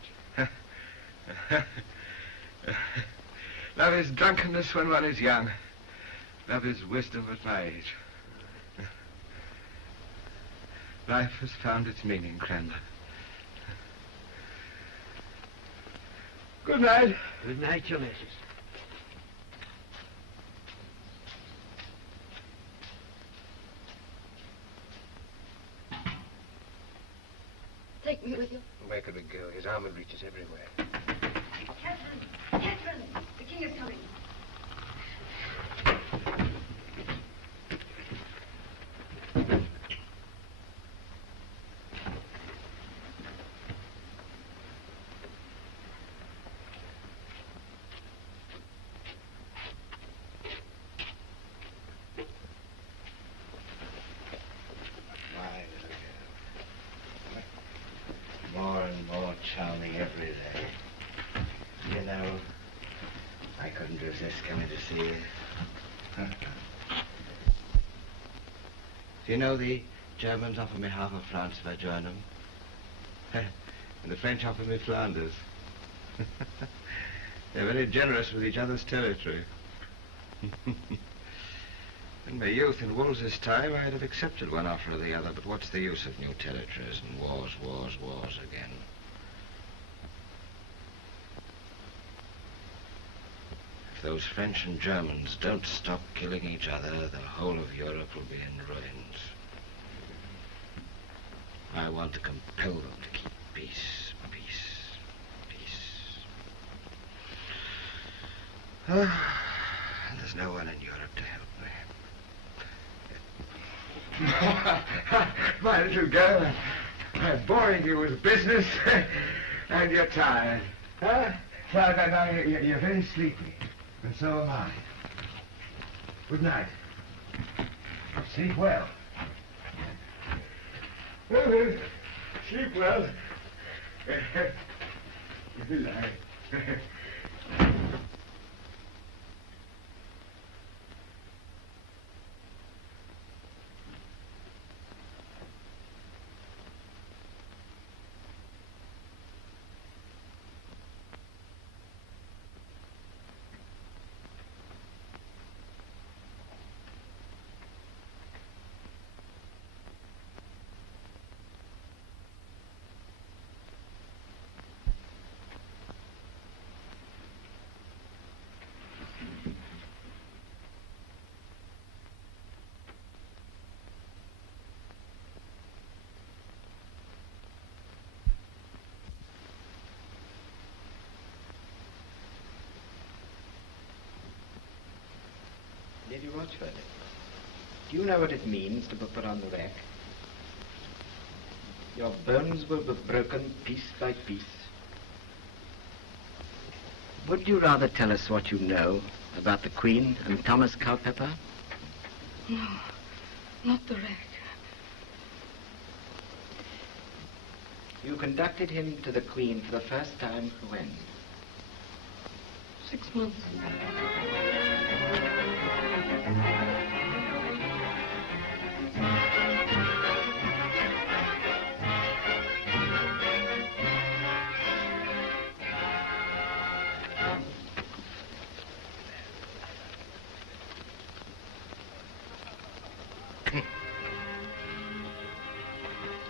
Love is drunkenness when one is young, Love is wisdom at my age. Life has found its meaning, Cranmer. Good night. Good night, your Majesty. Take me with you. Where could we go? His armor reaches everywhere. Catherine! Catherine! The king is coming. More and more charming every day. You know, I couldn't resist coming to see you. Do you know the Germans offer me half of France if I join them? And the French offer me Flanders. They're very generous with each other's territory. In my youth, in Wolsey's time, I'd have accepted one offer or the other, but what's the use of new territories and wars, wars, wars again? If those French and Germans don't stop killing each other, the whole of Europe will be in ruins. I want to compel them to keep peace, peace, peace. And there's no one in Europe to help me. My little girl, I'm boring you with business, and you're tired. Huh? Now, you're very sleepy, and so am I. Good night. Sleep well. Sleep well. Good night. Lady Rochford, do you know what it means to be put on the rack? Your bones will be broken piece by piece. Would you rather tell us what you know about the Queen and Thomas Culpepper? No, not the rack. You conducted him to the Queen for the first time when? 6 months.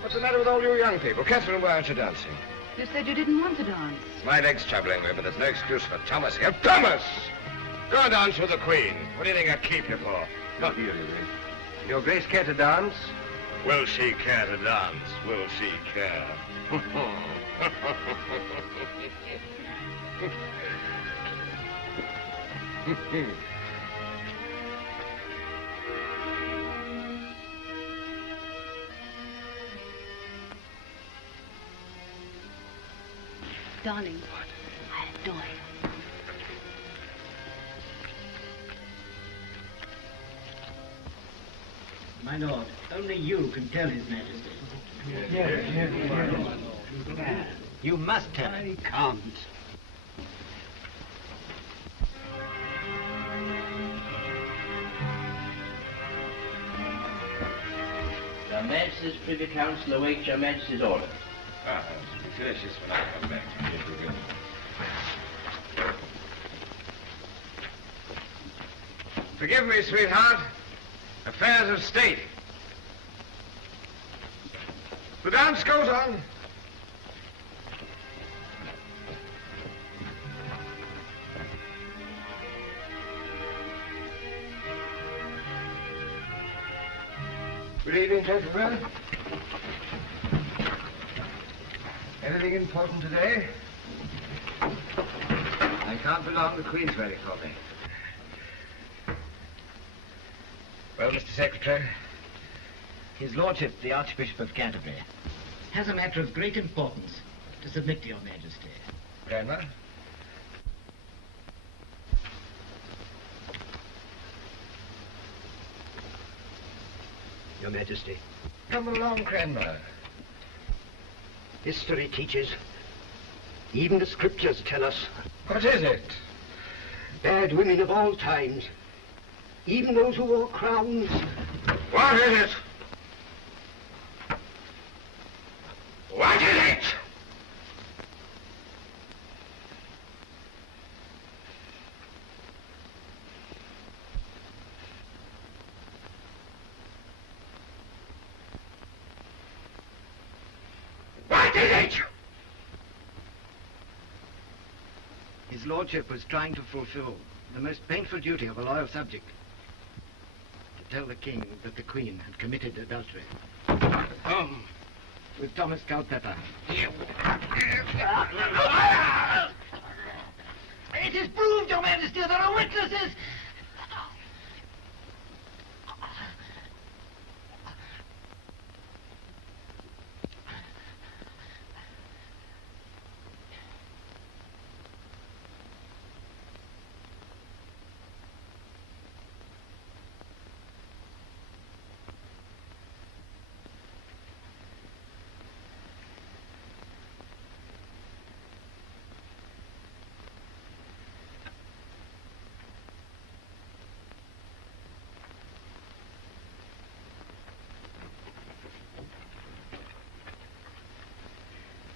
What's the matter with all you young people? Catherine, why aren't you dancing? You said you didn't want to dance. My leg's troubling me, but there's no excuse for Thomas here. Thomas! Go and dance with the Queen. What do you think I'd keep you for? Not here, Your Grace. Your Grace care to dance? Will she care to dance? Will she care? Darling, I adore you. My lord, only you can tell His Majesty. You must tell him. I can't. Your Majesty's Privy Council awaits Your Majesty's order. Ah, that's delicious when I come back. Forgive me, sweetheart. Affairs of state. The dance goes on. Good evening, gentlemen. Anything important today? I can't belong. The Queen's ready for me. Well, Mr. Secretary? His Lordship, the Archbishop of Canterbury, has a matter of great importance to submit to your Majesty. Cranmer? Your Majesty. Come along, Cranmer. History teaches, even the scriptures tell us. What is it? Bad women of all times, even those who wore crowns. What is it? What is it? What is it? His Lordship was trying to fulfill the most painful duty of a loyal subject. To tell the King that the Queen had committed adultery. With Thomas Culpepper. It is proved, Your Majesty, there are witnesses!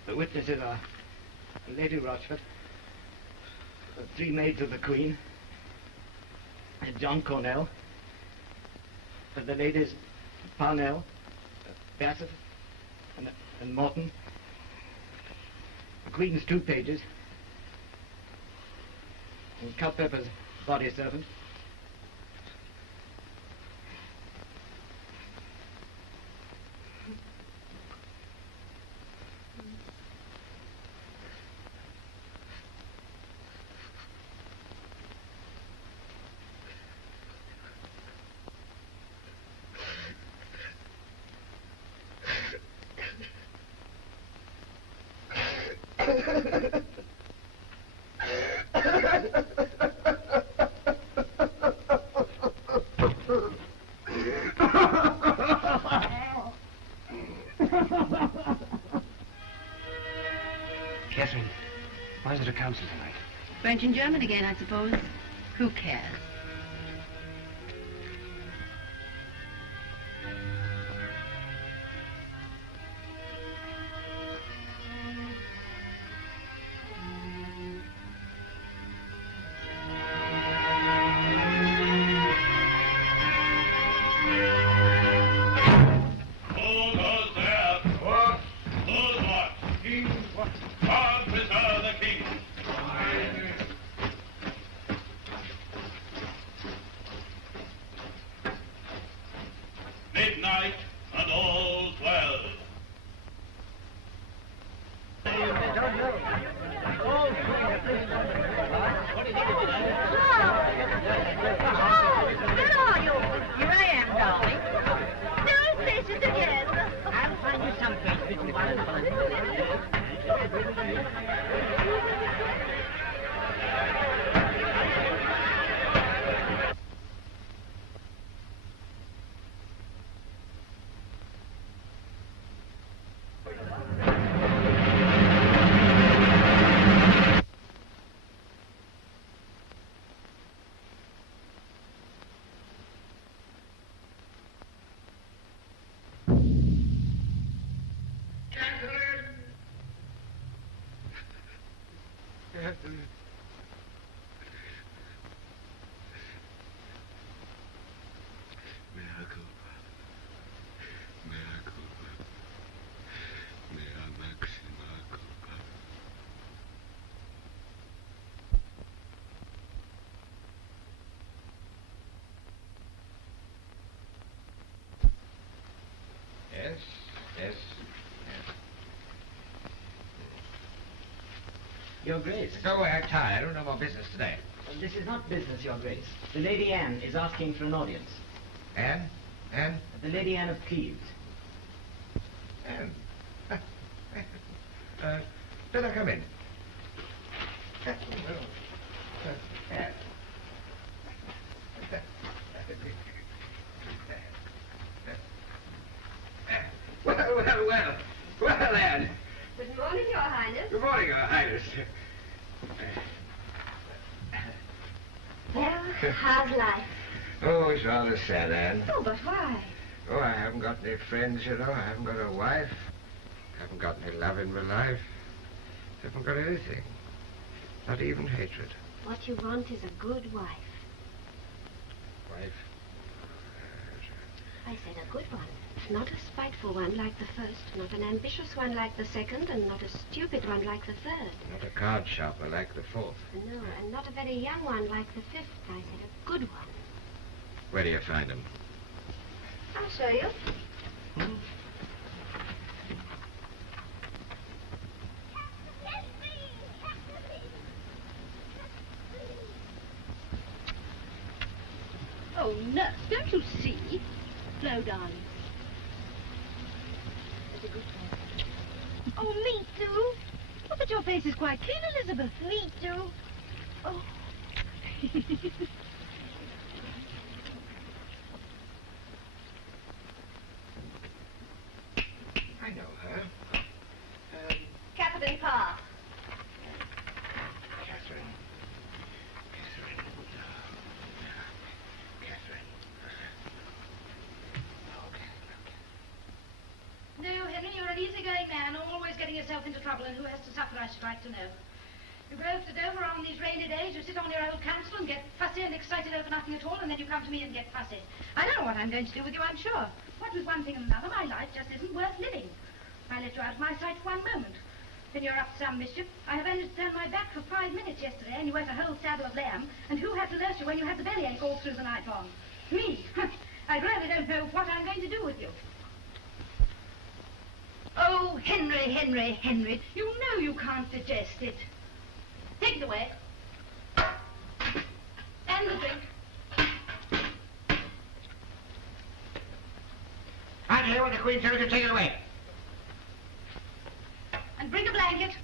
The witnesses are Lady Rochford, the 3 maids of the Queen, and John Cornell, and the ladies Parnell, Bassett, and Morton, the Queen's 2 pages, and Culpepper's body servant. Catherine, why is there a council tonight? French and German again, I suppose. Who cares? Your Grace. Go away, I'm tired. I don't know more business today. This is not business, Your Grace. The Lady Anne is asking for an audience. Anne? Anne? The Lady Anne of Cleves. Anne? Did I come in? Anne. Well, Anne. Good morning, Your Highness. Good morning, Your Highness. Well, how's life? Oh, it's rather sad, Anne. Oh, but why? Oh, I haven't got any friends, you know. I haven't got a wife. I haven't got any love in my life. I haven't got anything. Not even hatred. What you want is a good wife. Wife? I said a good one. Not a spiteful one like the first, not an ambitious one like the second, and not a stupid one like the third. Not a card sharper like the fourth. No, and not a very young one like the fifth. I said a good one. Where do you find them? I'll show you. Oh, nurse, don't you see? Slow down. That's a good one. Oh, me too. Look at your face is quite clean, Elizabeth. Me too. Oh. I know her. Catherine Parr. Catherine. No, Henry, you're an easygoing man, always getting yourself into trouble, and who has to suffer, I should like to know. You go to Dover on these rainy days, you sit on your old council and get fussy and excited over nothing at all, and then you come to me and get fussy. I don't know what I'm going to do with you, I'm sure. What with one thing and another, my life just isn't worth living. I let you out of my sight for one moment. Then you're up to some mischief. I have only turned my back for 5 minutes yesterday, and you ate a whole saddle of lamb, and who had to nurse you when you had the bellyache all through the night long? Me. I really don't know what I'm going to do with you. Oh, Henry, Henry, Henry, you know you can't digest it. Take it away. And the drink. I tell you what the Queen told you to take it away. And bring a blanket.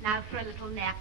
Now for a little nap.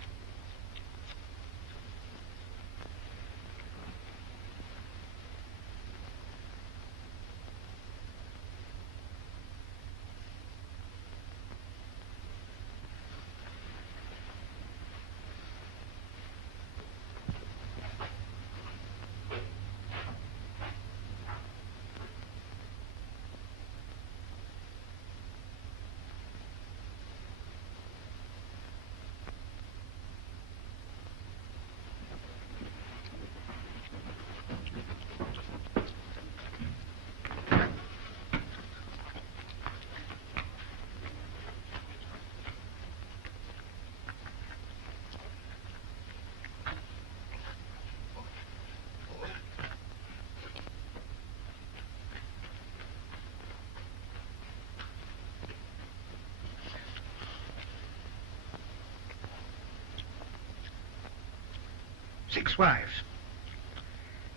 Six wives.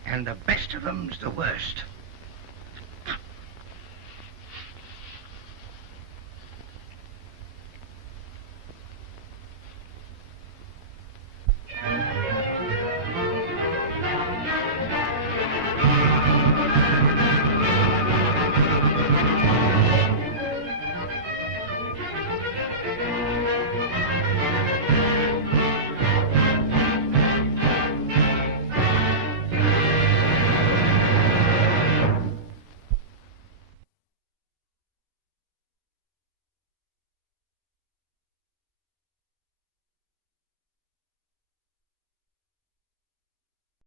And the best of them's the worst.